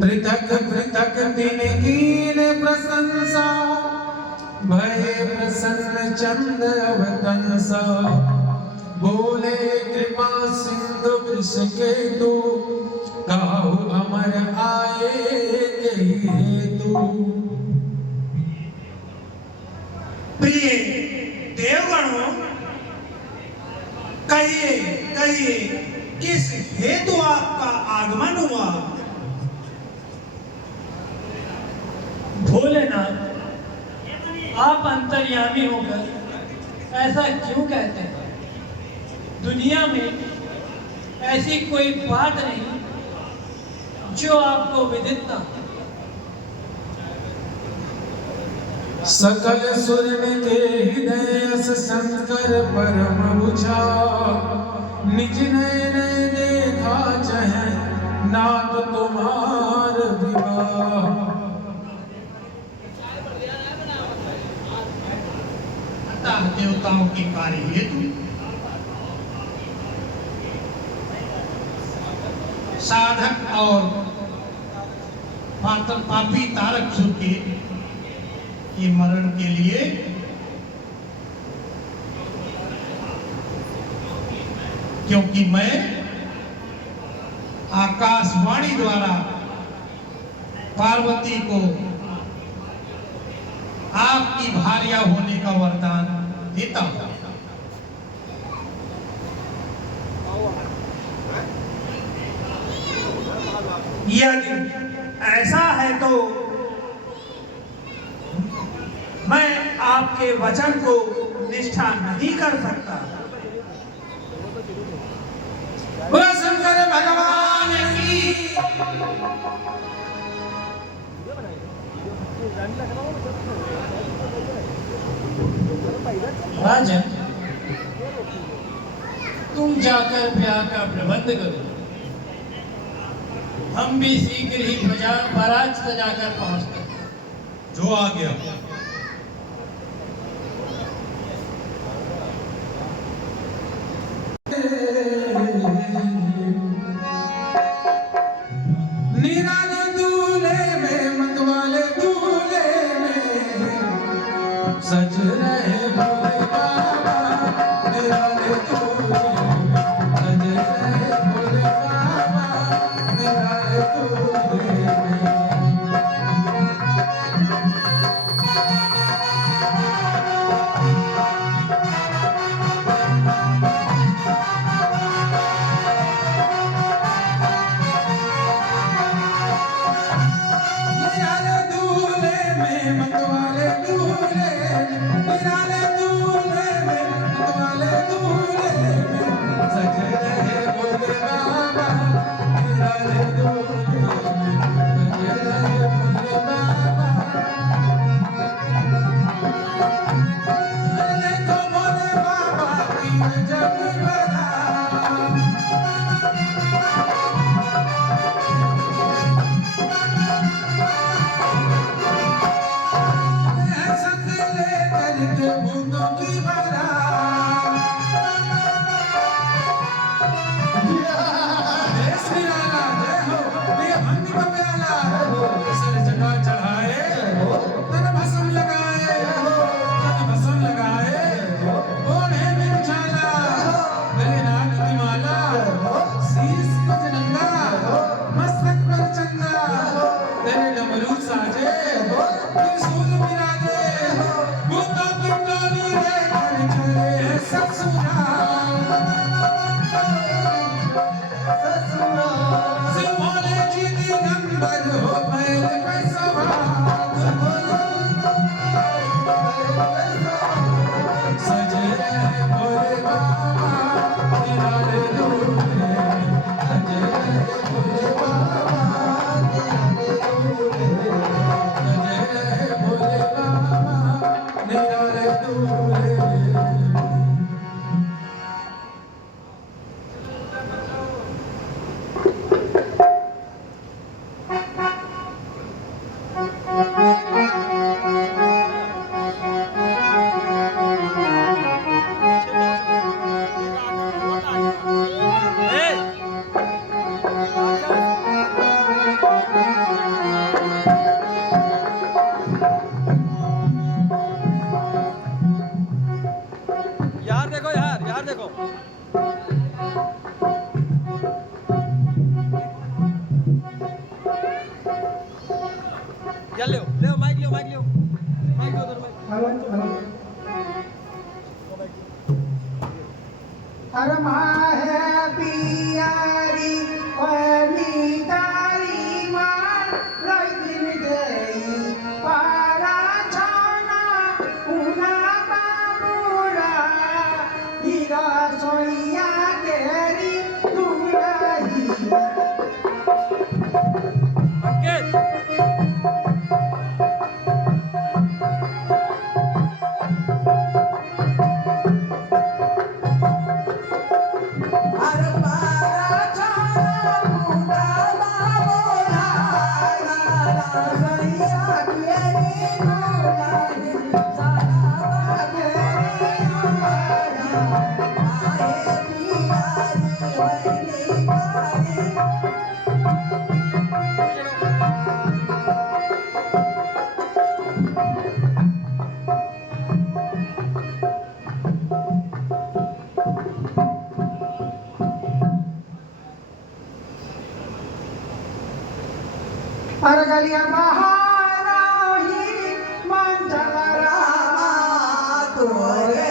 पृथक पृथक दिन कीन प्रशंसा, भय प्रसन्न चंद अवतंसा। बोले कृपा सिंधु वृष के तू, काहू अमर आए कही हेतु। प्रिय देवगणों, कहिए कहिए किस हेतु आपका आगमन हुआ? भोलेनाथ, आप अंतर्यामी होकर ऐसा क्यों कहते हैं? दुनिया में ऐसी कोई बात नहीं जो आपको विदित ना हो। सकल सुर में के हृदय अस शंकर परम बुझा, निज नयन देखा चहे नाथ तुम्हार विवाह। अल्लाह देवताओं के कार्य हेतु साधक और पापी तारक के ये मरण के लिए क्योंकि मैं आकाशवाणी द्वारा पार्वती को आपकी भार्या होने का वरदान देता हूं। यदि ऐसा है तो मैं आपके वचन को निष्ठा नहीं कर सकता। बोला शंकर भगवान की। राजन, तुम जाकर ब्याह का प्रबंध करो। हम भी शीघ्र ही बारात सजाकर पहुंचते हैं। जो आ गया। निराले दूल्हे में मतवाले दूल्हे में सज रहे भोले बाबा। निराले दूल्हे में सज रहे भोले बाबा। निराले दूल्हे में निराले दूल्हे में मतवाले दूल्हे में निराले दूल्हे में मतवाले दूल्हे में सज रहे भोले बाबा। निराले दूल्हे में सज रहे भोले बाबा। देखो भोले बाबा की जब बना। संगले करके बूंदों की बारात। जय श्री लाला जय हो। प्रिय भंगी बप्याला सर जटा चढ़ाए तन भस्म लगाए। तन भस्म लगाए ओढ़े बिछाला। गले नाग की माला शीश पर नंगा मस्तक पर चंगा। तेरे डमरू साजे त्रिशूल विराजे। भूतों की टोली लेकर चले ससुराल। शिव भोले जी दिगंबर हो बैल पे सवार। सज रहे भोले बाबा। निराले दूल्हे में सज रहे भोले बाबा। निराले दूल्हे में सज रहे भोले बाबा। निराले दूल्हे में। यार देखो यार, यार देखो। यार ले ले माइक ले माइक ले माइक ले उधर माइक। अरमा है पियारी मितारी मार दिन गई पारा छाना उना बाबूरा हीरा सोइया तेरी दुलही। अंकित अरे पारा छाना मुंडा बाबूला। सैया तेरी दुल्हन सारा तेरी अरगलिया बहारा ही मंचल रामा तोरे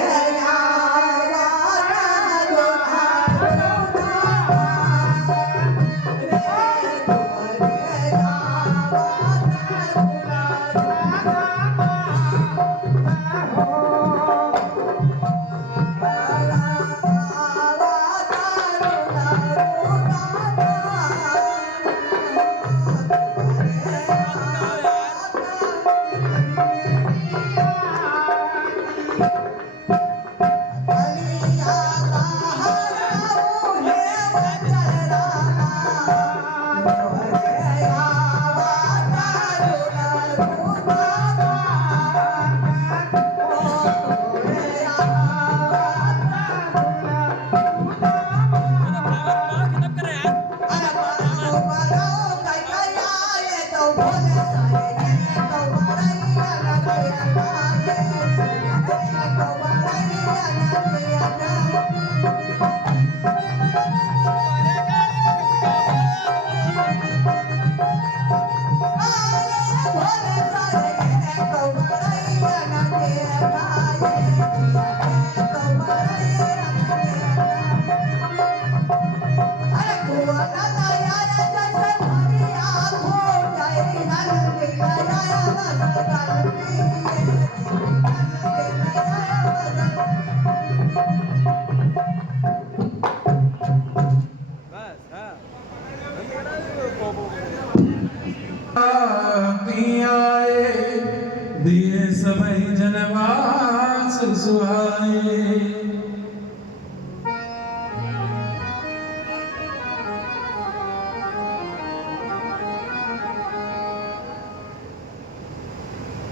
दिए सबई जनवास सुहाए।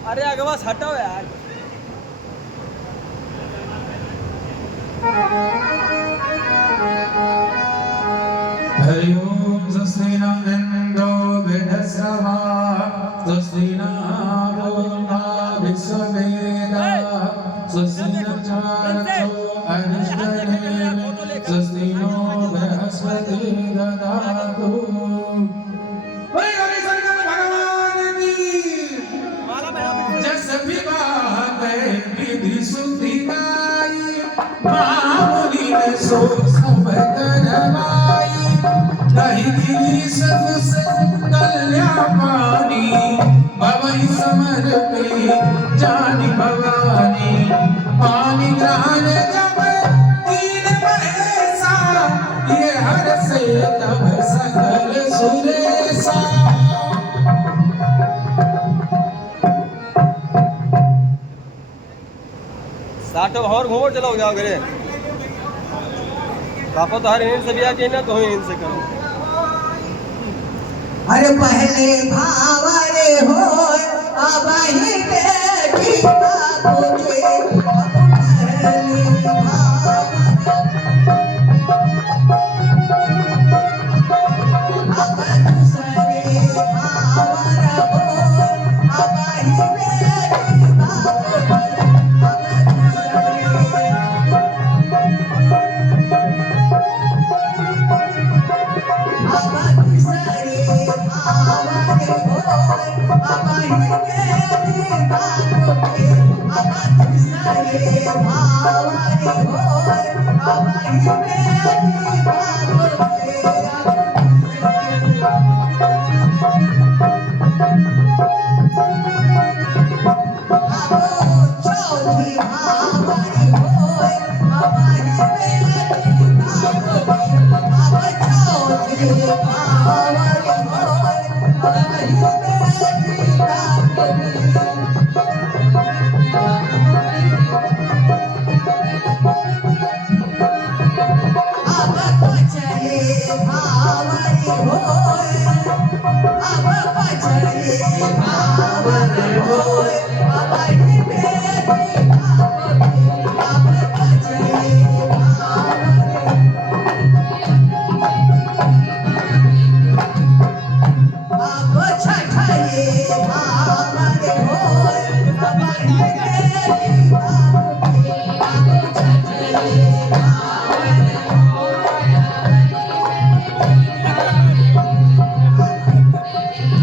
अरे अगवा हटाओ यार। हरि ओम स्वस्ति न इन्द्रो वृद्धश्रवा स्वस्ति न पूर्वा विश्ववेदाः स्वस्ति न चारक्षो अरिष्टनेमिः स्वस्ति नो बृहस्पतिः ददातु। ओए गौरी शंकर भगवान की जस विवाह गए विधि शुद्धि गाई महामुनि ने सो सब करवाई कही दिली सब से कल्याणी भवई समर्पी जानी भवानी पानी ग्रहण जब तीन महेशा ये हर से तब सकल सुरेशा। साठो और घूमो चलो जाओ घरे। पापा तो हर नींद से भी आके ना तो ही नींद से करो। अरे पहले भावरे हो अब ही बेटी बाबू के पहले भावरे अब दूसरे भावरे हो अब ही बेटी बाबू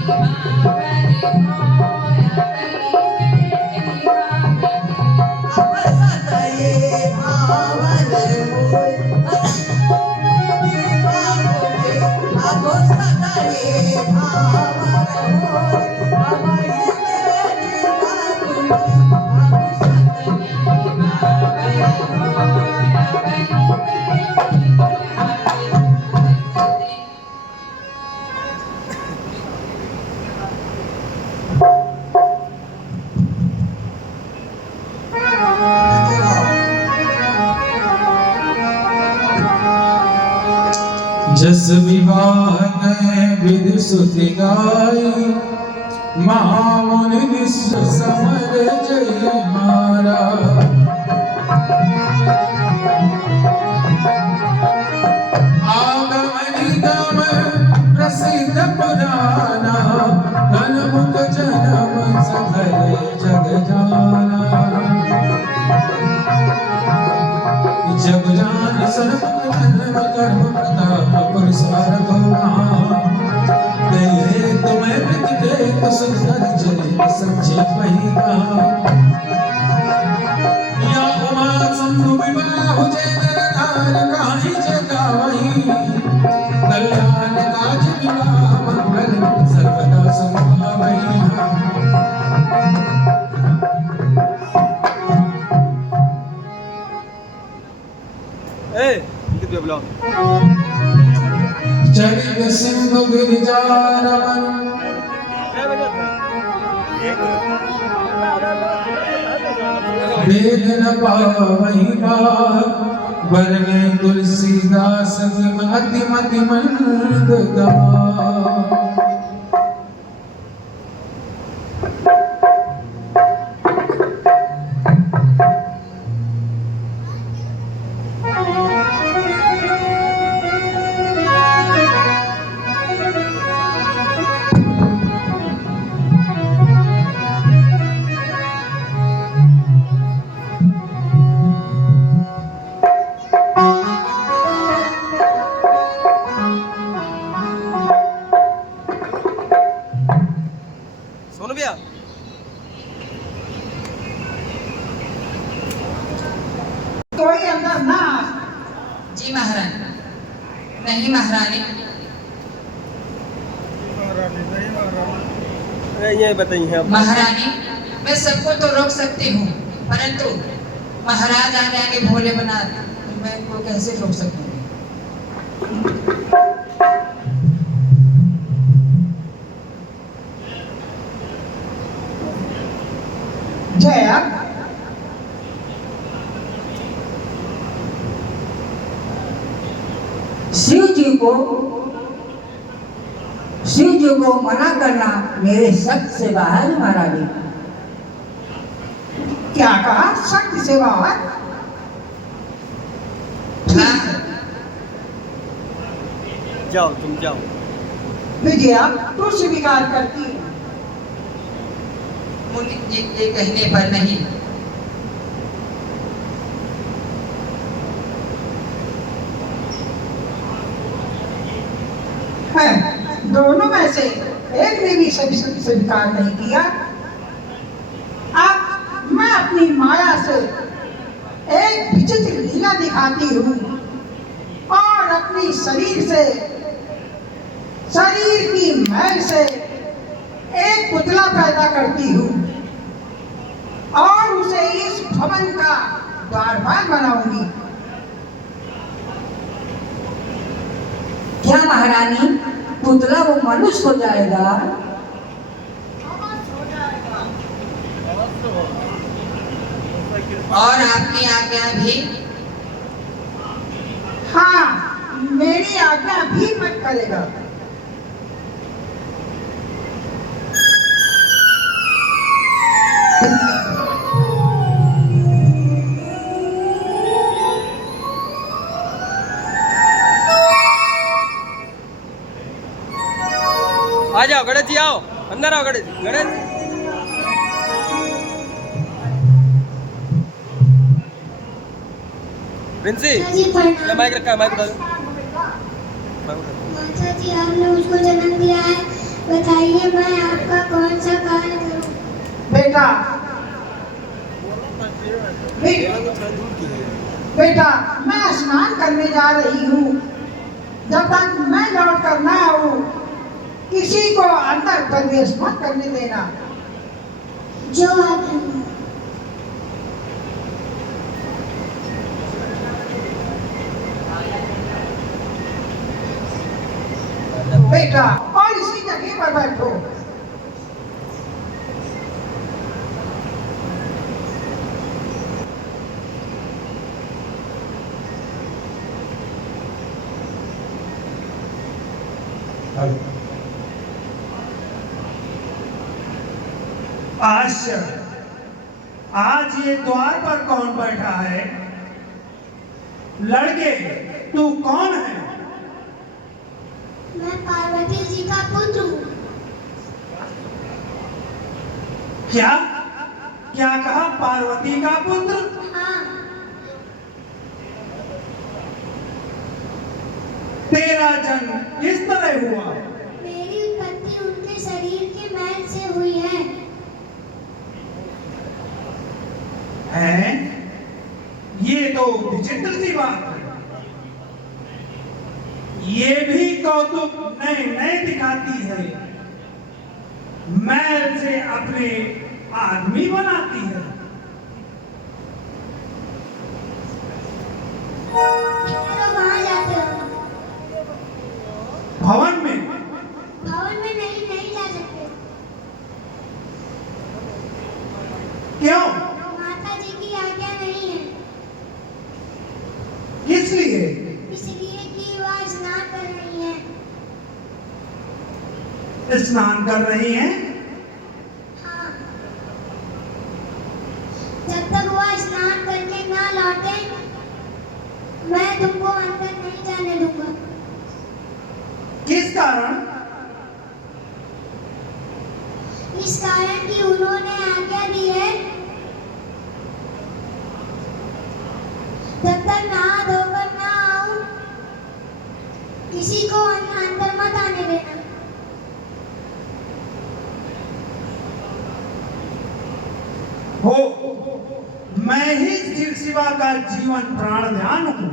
Bye. जस विवाह विधि सुति गाई महामुनि निस्स समर जय मारा आगम निगम प्रसिद्ध पुराना घन मुख जन्म सकल जग जाना जग जान सर्व जन्म कर्म प्रताप पुरस्कार तुम्हें प्रति सुंदर चरित सच्ची महिमा या उमा संभु विवाह जय नर नार काहि जगा वही कल्याण काज विवाह मंगल सर्वदा संभावई चरित सिंधु गिरिजा रमन वेद न पावहि बार वर में तुलसीदास की मति मति मंद गवा कोई अंदर ना जी महारानी। नहीं महारानी। ये बताइए आप। महारानी मैं सबको तो रोक सकती हूँ परंतु महाराज आने आगे भोले बना मैं इनको कैसे रोक सकती हूँ। जया शिव जी को मना करना मेरे शक्ति से बाहर है महारानी। क्या कहा? शक्ति से बाहर? जाओ तुम जाओ। विजया तू स्वीकार करती है? मुनि जी के कहने पर नहीं। है दोनों में से एक ने भी स्वीकार नहीं किया। अब मैं अपनी माया से एक विचित्र लीला दिखाती हूँ और अपनी शरीर की मैल से एक पुतला पैदा करती हूँ और उसे इस भवन का द्वारपाल बनाऊंगी। क्या महारानी पुतला वो मनुष्य हो जाएगा? और आपकी आज्ञा भी? हाँ मेरी आज्ञा भी मत करेगा। आ जाओ गणेश जी, आओ अंदर आओ गणेश जी। गणेश प्रिंसी ले माइक रखा है, माइक उठा दो। माता जी आपने मुझको जन्म दिया है, बताइए बताइए मैं आपका कौन सा कार्य करूं? बेटा बेटा मैं स्नान करने जा रही हूँ। जब तक मैं लौट कर ना आऊँ किसी को अंदर प्रवेश मत करने देना। जो आज्ञा। बेटा और इसी जगह पर बैठो। आश्चर्य, आज ये द्वार पर कौन बैठा है? लड़के, तू कौन है? मैं पार्वती जी का पुत्र हूँ। क्या क्या कहा? पार्वती का पुत्र? हाँ। तेरा जन्म किस तरह हुआ? मेरी उत्पत्ति उनके शरीर के मैल से हुई है। हैं? ये तो विचित्र सी बात है। ये भी कौतुक नए नए दिखाती है। मैल से अपने आदमी बनाती है। चलो वहाँ जाते हो। भवन में? भवन में नहीं जा सकते। क्यों? माता जी की आज्ञा नहीं है। किस लिए? इसलिए कि वह स्नान कर रही है। स्नान कर रही हैं? हाँ। जब तक वह स्नान करके ना लौटे मैं तुमको अंदर नहीं जाने दूंगा। किस कारण? इस कारण कि उन्होंने आज्ञा दी है जब तक नहा धोकर ना आऊं किसी को अंदर मत आने देना। हो, मैं ही शिव शिवा का जीवन प्राण ध्यान हूं।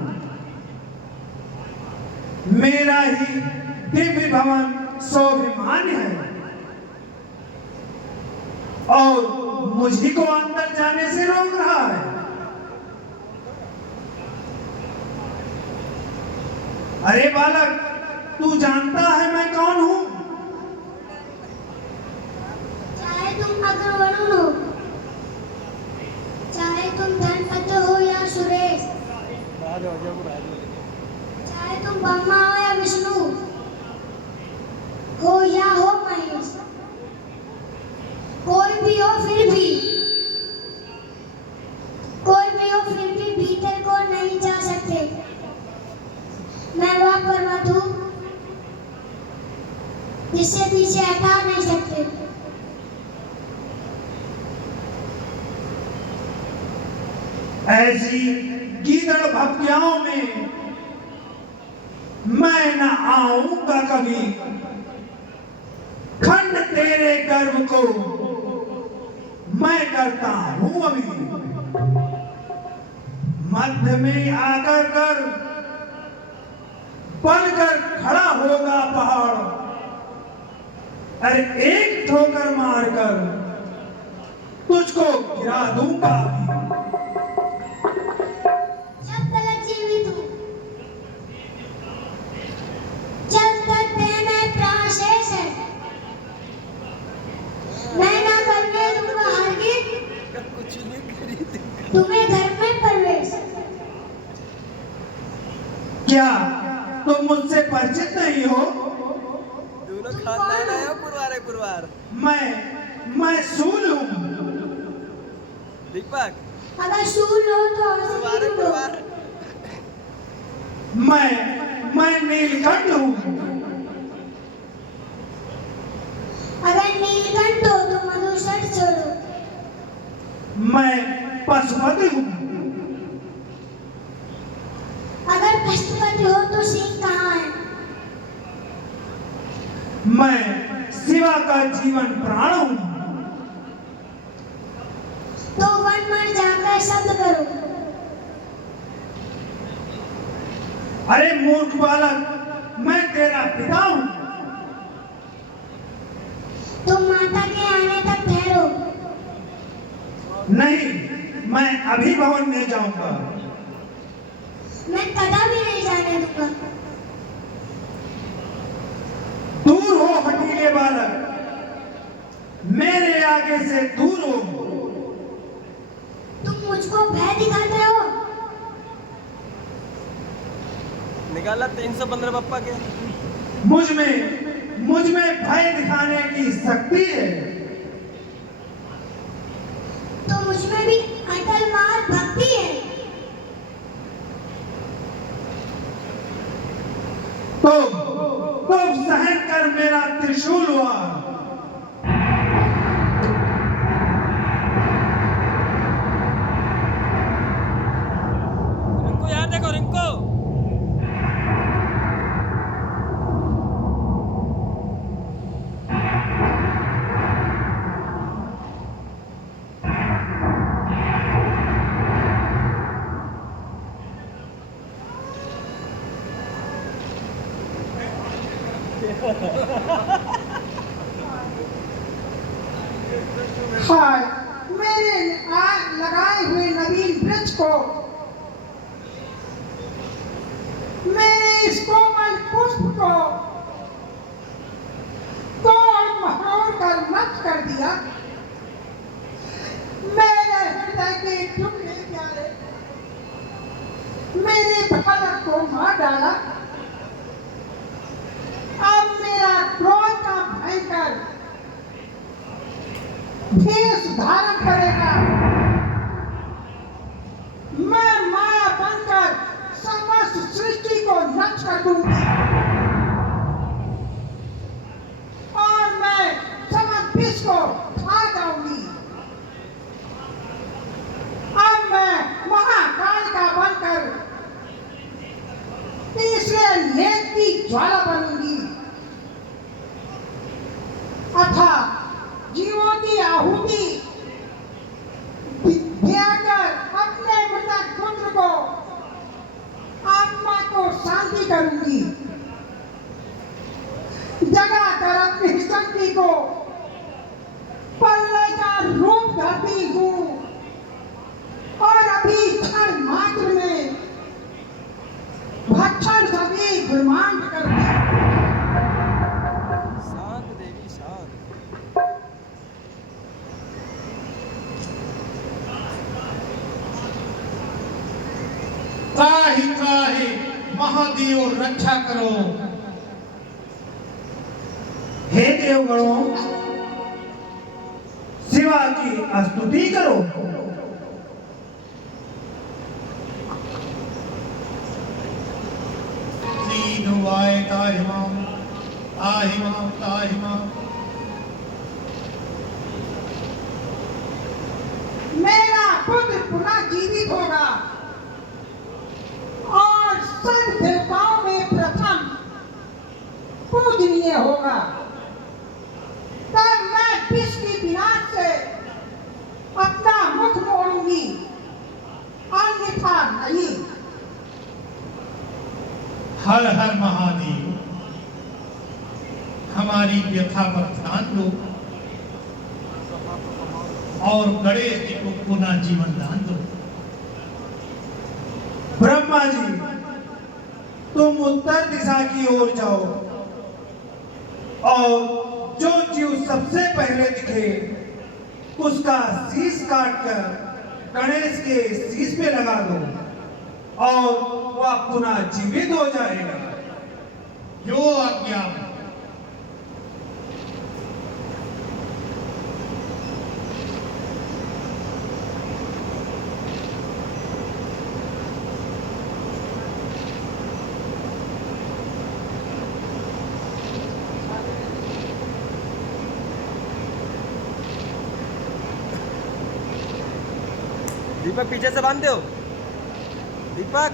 मेरा ही दिव्य भवन स्वाभिमान है और मुझी को अंदर जाने से रोक रहा है। अरे बालक, तू जानता है मैं कौन हूं? चाहे तुम अग्रवरुण हो, चाहे तुम धनपत्र हो या सुरेश, चाहे तुम ब्रह्मा हो या विष्णु हो या हो महेश, कोई भी हो फिर भी भीतर को नहीं जा सकते। मैं वह पर्वत हूँ जिससे पीछे हटा नहीं सकते। ऐसी गीदड़ भक्तियाओं में मैं न आऊंगा कभी। खंड तेरे गर्व को मैं करता हूं अभी। मध्य में आकर कर पलकर खड़ा होगा पहाड़। अरे एक ठोकर मारकर तुझको गिरा दूंगा। जब तक जीवित हूँ, जब तक देह में प्राण शेष है, मैं ना करने दूंगा हरगिज़ तुम्हें घर में प्रवेश। क्या तुम मुझसे परिचित नहीं हो? दोनों खानदान आया पुरवार। मैं सूल हूँ। दीपक, अगर सूल हो तो औषधि ढूंढो। मैं नीलकंठ हूँ। अगर नीलकंठ हो तो मधुसर छोड़ो। मैं पशुपति हूँ। अगर पशुपति हो तो सिंह कहाँ है? मैं शिवा का जीवन प्राण हूं। तो वन में जाकर शब्द करो। अरे मूर्ख बालक, मैं तेरा पिता हूं। तुम माता के आने तक ठहरो। नहीं, मैं अभी भवन में जाऊंगा। मैं कदापि नहीं जाने दूंगा। दूर हो हठीले बालक, मेरे आगे से दूर हो। तुम मुझको भय दिखाते हो। निकाला 315 पप्पा के। मुझ में भय दिखाने की शक्ति है। तो मुझ में भी अटल मार भक्ति है। तो सहन कर मेरा त्रिशूल हुआ। इनको यहाँ देखो, इनको। हाय, मेरे लगाए हुए नवीन वृक्ष को, मेरे इस कोमल पुष्प को तोड़ मरोड़ कर नष्ट कर दिया। मेरे हृदय के टुकड़े प्यारे, मेरे बालक को मार डाला। अब मेरा क्रोध का भयंकर भेष धारण करेगा। मैं माया बनकर समस्त सृष्टि को नष्ट कर दूंगी और मैं समस्त विश्व को खा जाऊंगी। अब मैं महाकाल का बनकर तीसरे लेख की ज्वाला बनूंगी अथा जीवों की आहुति देकर अपने मृतक पुत्र को, आत्मा को शांति करूंगी। जगाकर अपनी शक्ति को पल्ले का रूप धरती हूँ और अभी क्षण मात्र में भक्षण सभी ब्रह्मांड करती। शांत देवी, शांत। त्राहि महादेव रक्षा करो। हे देवगणों, शिवा की स्तुति करो। सीधुवाय ताहिमाम ताहिमाम ताहिमाम। मेरा पुत्र पुनः जीवित होगा और सब देवताओं में प्रथम पूजनीय होगा। तब मैं विश्व की विनाश से अपना मुख मोड़ूंगी, अन्यथा नहीं। हर हर महादेव, हमारी व्यथा पर ध्यान दो और गणेश जी को पुनः जीवन दान दो। ब्रह्मा जी, तुम उत्तर दिशा की ओर जाओ और जो जीव सबसे पहले दिखे उसका शीश काटकर गणेश के शीश पे लगा दो और वह पुनः जीवित हो जाएगा। जो आज्ञा। दीपक पीछे से बांध दो। दीपक,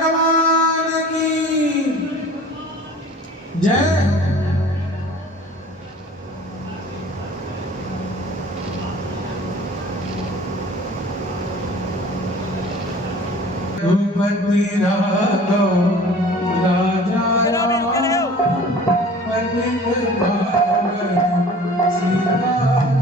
भगवान की जय। रघुपति राघव राजा राम, पतित पावन सीता